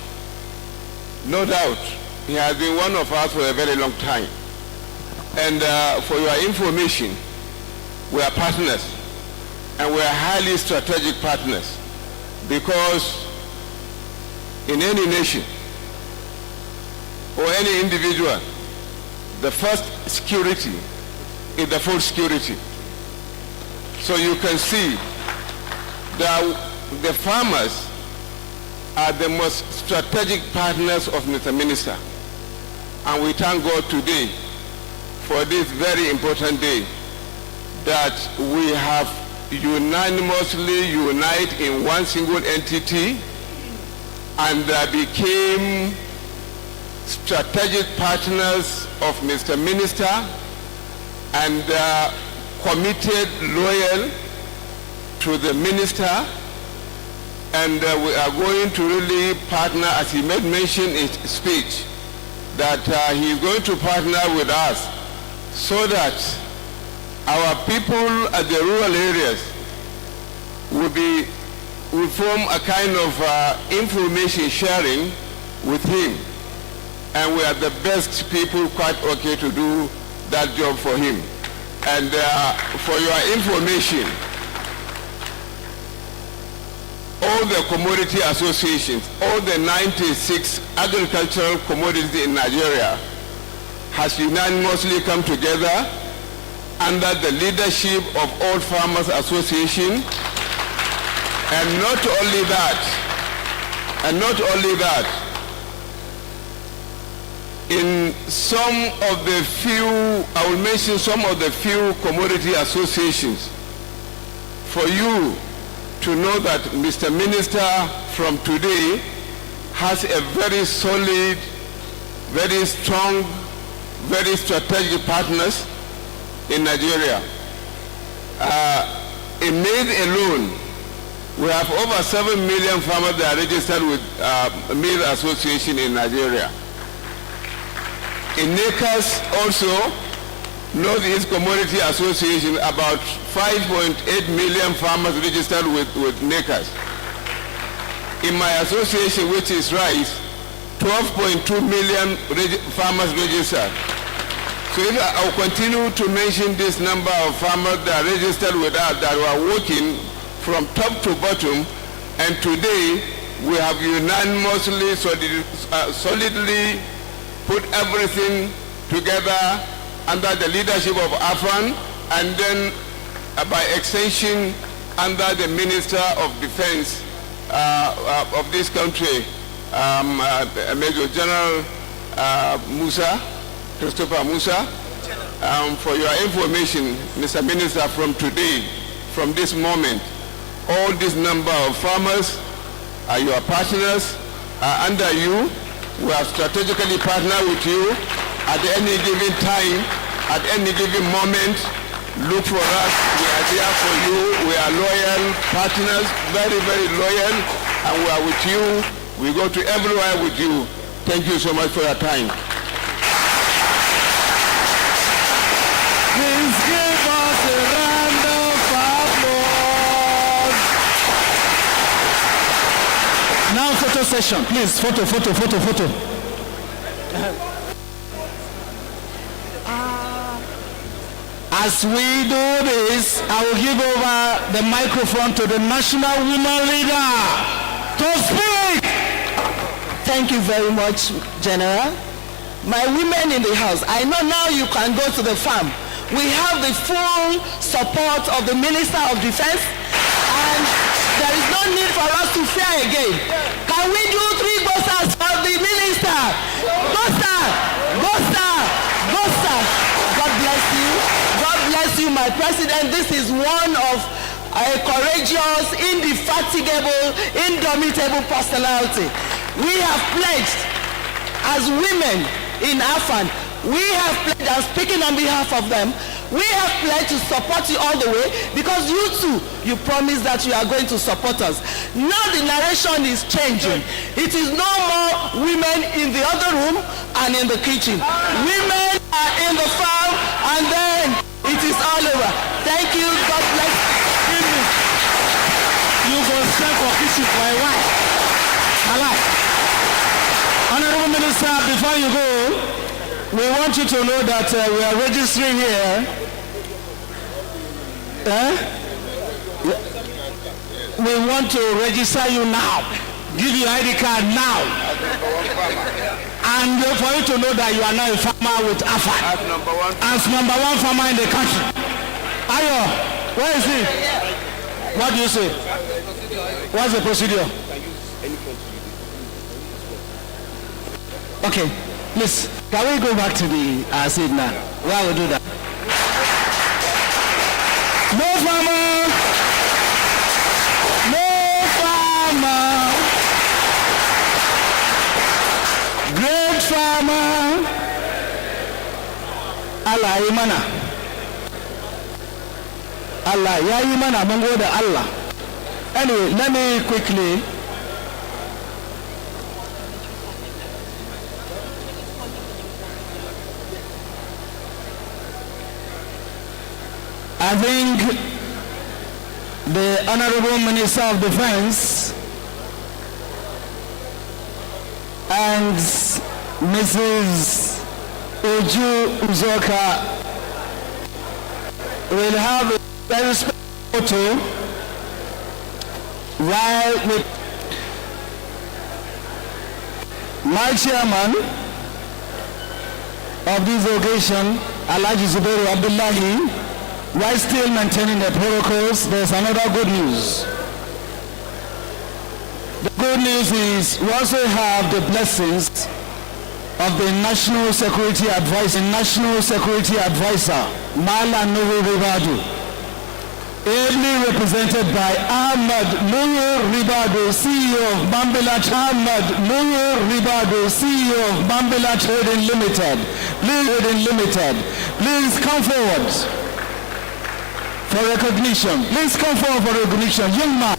No doubt, he has been one of us for a very long time. And for your information, we are partners, and we are highly strategic partners, because in any nation or any individual, the first security is the food security. So you can see that the farmers are the most strategic partners of Mr. Minister. And we thank God today for this very important day that we have unanimously united in one single entity and became strategic partners of Mr. Minister and committed, loyal to the minister, and we are going to really partner, as he made mention in his speech, that he is going to partner with us so that our people at the rural areas will form a kind of information sharing with him. And we are the best people quite okay to do that job for him. And for your information, all the commodity associations, all the 96 agricultural commodities in Nigeria has unanimously come together under the leadership of all farmers association. And not only that, in some of the few, I will mention some of the few commodity associations for you to know that Mr. Minister from today has a very solid, very strong, very strategic partners in Nigeria. In maize alone, we have over 7 million farmers that are registered with Maize Association in Nigeria. In NACAS also, Northeast Commodity Association, about 5.8 million farmers registered with NACAS. In my association, which is rice, 12.2 million farmers registered. So if I will continue to mention this number of farmers that are registered with us, that are working from top to bottom, and today we have unanimously, solidly put everything together under the leadership of AFAN, and then by extension under the Minister of Defense of this country, Major General Musa, Christopher Musa. For your information, Mr. Minister, from today, from this moment, all this number of farmers are your partners, are under you. We have strategically partnered with you at any given time, at any given moment. Look for us. We are there for you. We are loyal partners, very, very loyal, and we are with you. We go to everywhere with you. Thank you so much for your time. Please give us a round of applause. Now photo session, please. Photo. As we do this, I will give over the microphone to the National Women Leader to speak. Thank you very much, General. My women in the house, I know now you can go to the farm. We have the full support of the Minister of Defense, and there is no need for us to fear again. Can we do 3 boasters for the Minister? Boaster! God bless you. God bless you, my President. This is one of a courageous, indefatigable, indomitable personality. We have pledged as women in AFAN we have pledged, I'm speaking on behalf of them, we have pledged to support you all the way because you too, you promised that you are going to support us. Now the narration is changing. It is no more women in the other room and in the kitchen. Women are in the farm and then it is all over. Thank you. God bless you. You go stand for kitchen for a while. Hello. Honorable Minister, before you go, we want you to know that we are registering here. We want to register you now. Give you ID card now. And for you to know that you are now a farmer with AFAD. As number one farmer in the country. Ayo, where is he? What do you say? What's the procedure? Okay, please, can we go back to the seat now? Why we do that? No farmer! No farmer! Great farmer! Allah yi mana. Allah ya yi mana, mun gode Allah. Anyway, let me quickly I think the Honorable Minister of Defense and Mrs. Uju Uzoka will have a very special photo while with my chairman of this occasion, Alhaji Zubairu Abdullahi. While still maintaining the protocols, there's another good news. The good news is we also have the blessings of the National Security Advisor, Mala Nuhu Ribadu, ably represented by Ahmad Nuhu Ribadu, CEO of Bambila Ahmad Nuhu Ribadu, CEO of Bambila Trading Limited. Please come forward for recognition. Please come forward for recognition. Young man,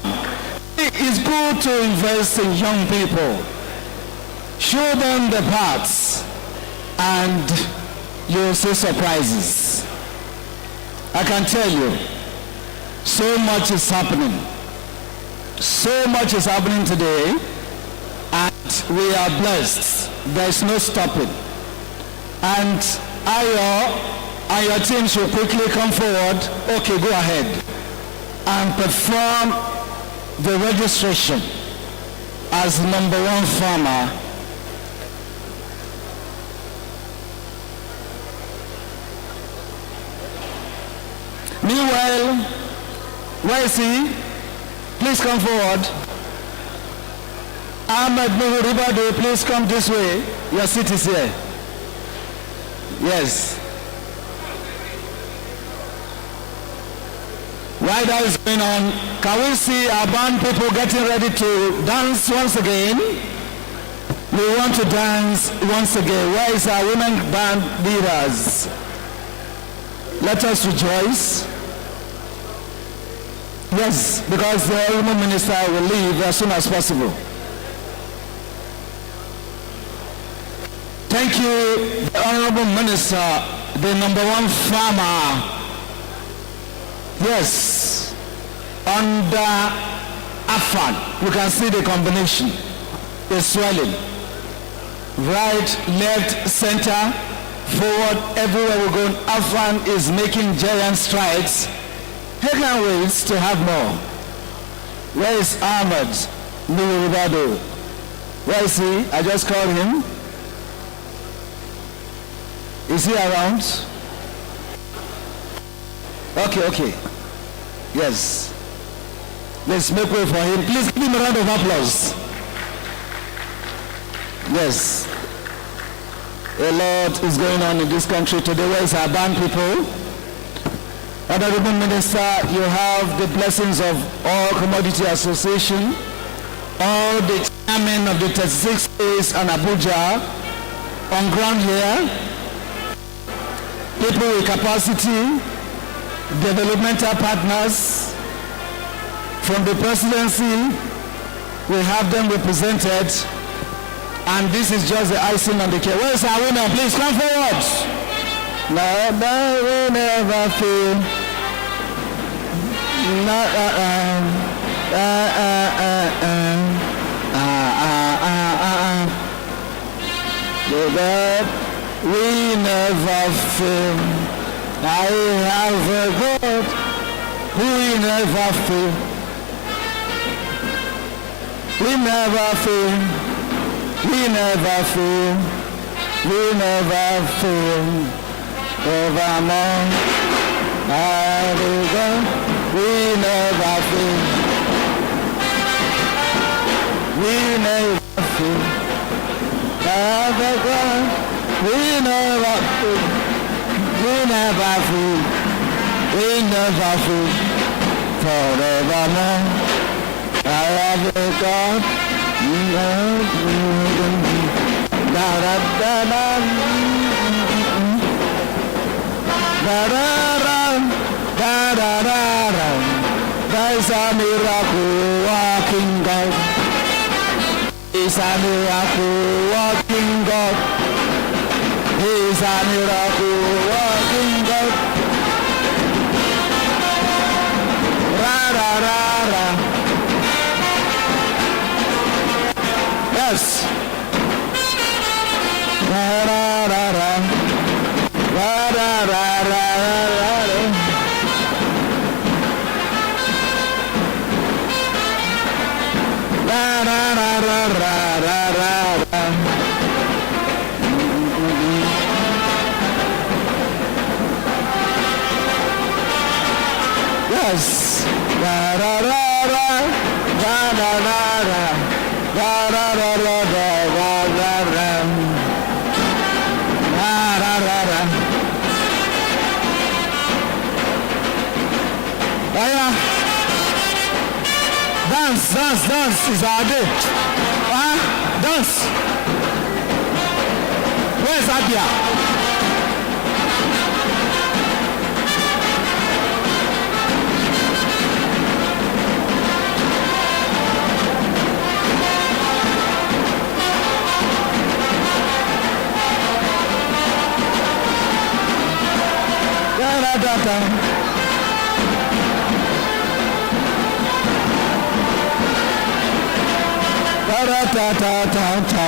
it is good to invest in young people. Show them the paths and you'll see surprises. I can tell you, so much is happening. So much is happening today and we are blessed. There is no stopping. And Ayo and your team should quickly come forward. Okay, go ahead and perform the registration as number one farmer. Meanwhile, where is he? Please come forward. Ahmed Nuhu Ribadu, please come this way. Your seat is here. Yes. While that is going on, can we see our band people getting ready to dance once again? We want to dance once again. Where is our women band leaders? Let us rejoice. Yes, because the Honourable Minister will leave as soon as possible. Thank you, the Honourable Minister, the number one farmer. Yes, under AFAD, you can see the combination. It's swelling. Right, left, center, forward, everywhere we're going. AFAD is making giant strides. He can't wait to have more. Where is Ahmed Nuhu Ribadu? Where is he? I just called him. Is he around? Okay. Yes. Let's make way for him. Please give him a round of applause. Yes. A lot is going on in this country today. Where is our band people? Honorable Minister, you have the blessings of all Commodity Association, all the chairmen of the 36 states and Abuja on ground here. people with capacity, developmental partners. From the presidency, we have them represented, and this is just the icing on the cake. Where is our women? Please come forward. No, we never feel. No, we never fail. I have a God who never fail. We never fail. We never fail. We never fail. Evermore. I have a God. We never fail. We never fail. We never fail. We never fail. We never fail. Forevermore, I have a God. Da da da da da da da da da. There is a miracle working God. He's a miracle working God. He's a miracle working God. Ra ra ra ra. Yes. Ra ra ra ra. Ra ra ra ra ra. Ra ra ra ra ra ra ra. Yes. Ra ra ra ra ra ra ra ra ra ra ra ra ra ra ra ra ra ra. Aya. Dance, dance, dance is our day. Dance. Where's Abia? Ta ta ta ta.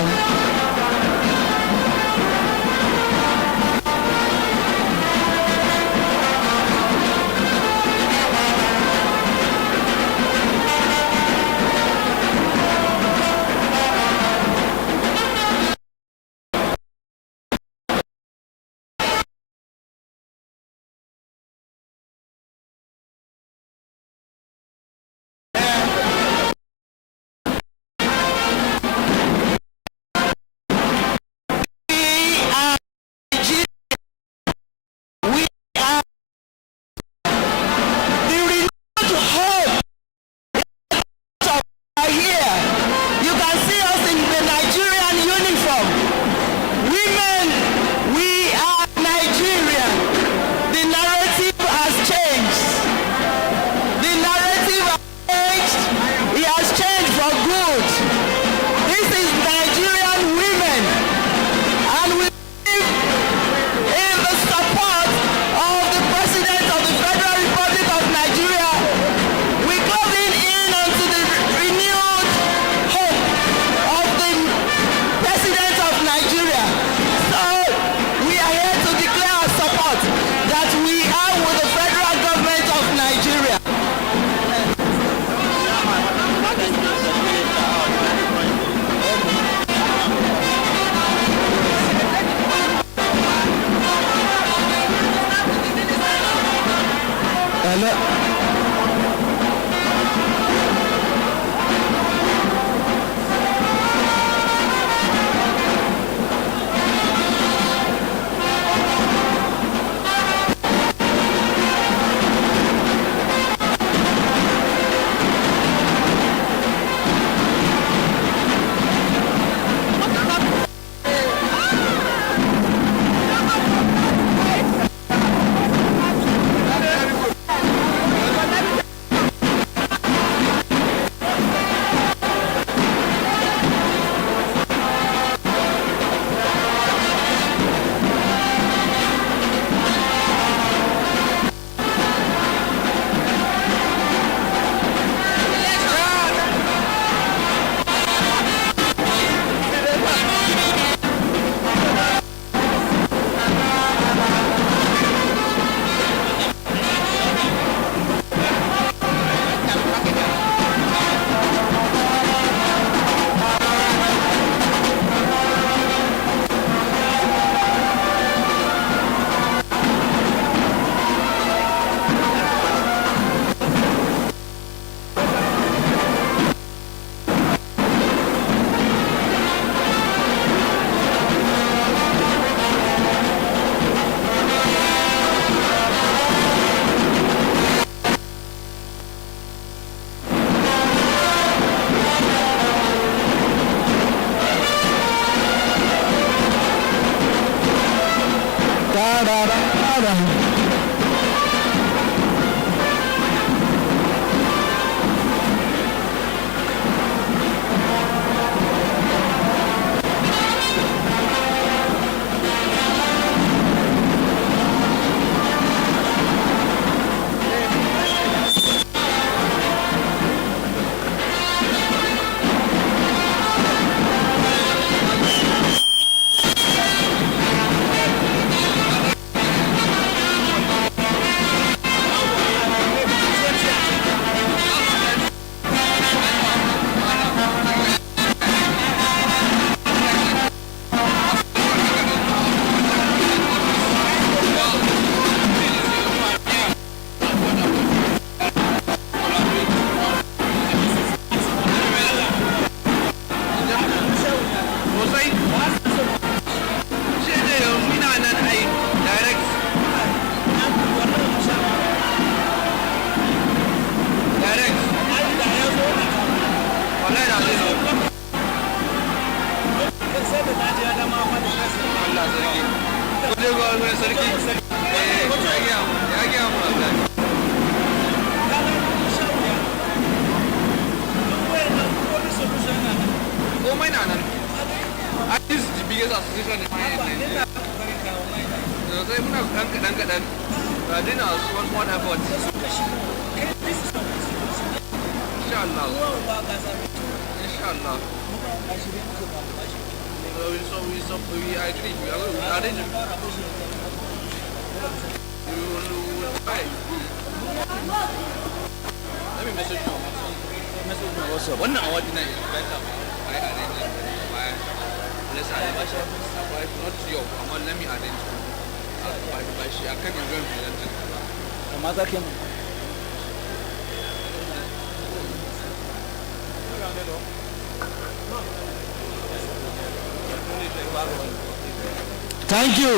Thank you,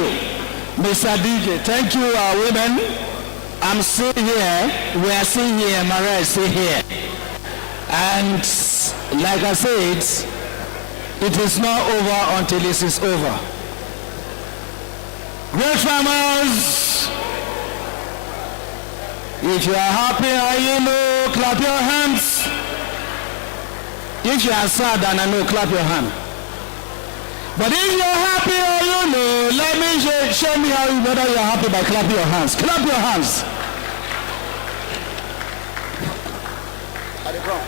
Mr. DJ. Thank you, women. I'm still here. We are still here. Maria is still here. And like I said, it is not over until this is over. Great farmers, if you are happy and you know, clap your hands. If you are sad and I know, clap your hand. But if you're happy or you know, let me show me how you know that you're happy by clapping your hands. Clap your hands. At the front.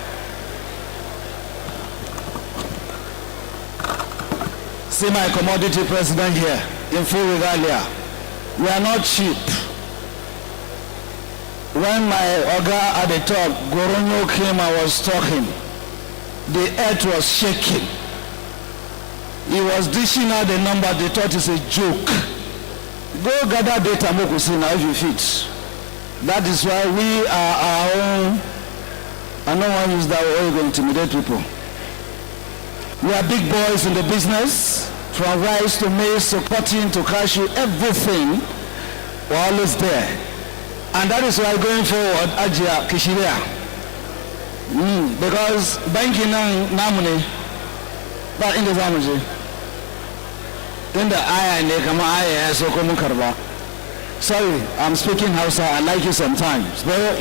See my commodity president here in full regalia. We are not cheap. When my Oga at the top, Goronyo came, I was talking. The earth was shaking. He was dishing out the number, they thought it's a joke. Go gather data, Mokusi, now if you fit. That is why we are our own. I don't want to use that word to intimidate people. We are big boys in the business. From rice to maize to cotton to cashew, everything, we're always there. And that is why going forward, Ajia Kishiria. Because banking namuni, but in the Zamaji. In the sorry, I'm speaking Hausa, I like you sometimes. But,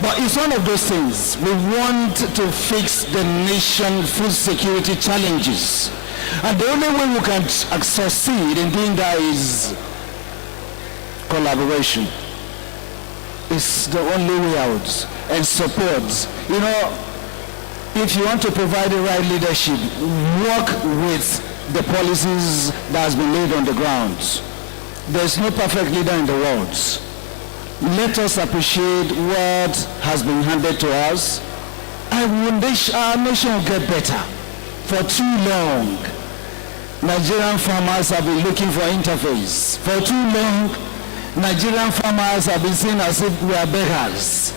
but it's one of those things. We want to fix the nation food security challenges. And the only way we can succeed in doing that is collaboration. It's the only way out. And support. If you want to provide the right leadership, work with the policies that has been laid on the ground. There's no perfect leader in the world. Let us appreciate what has been handed to us, and our nation will get better. For too long, Nigerian farmers have been looking for interface. For too long, Nigerian farmers have been seen as if we are beggars.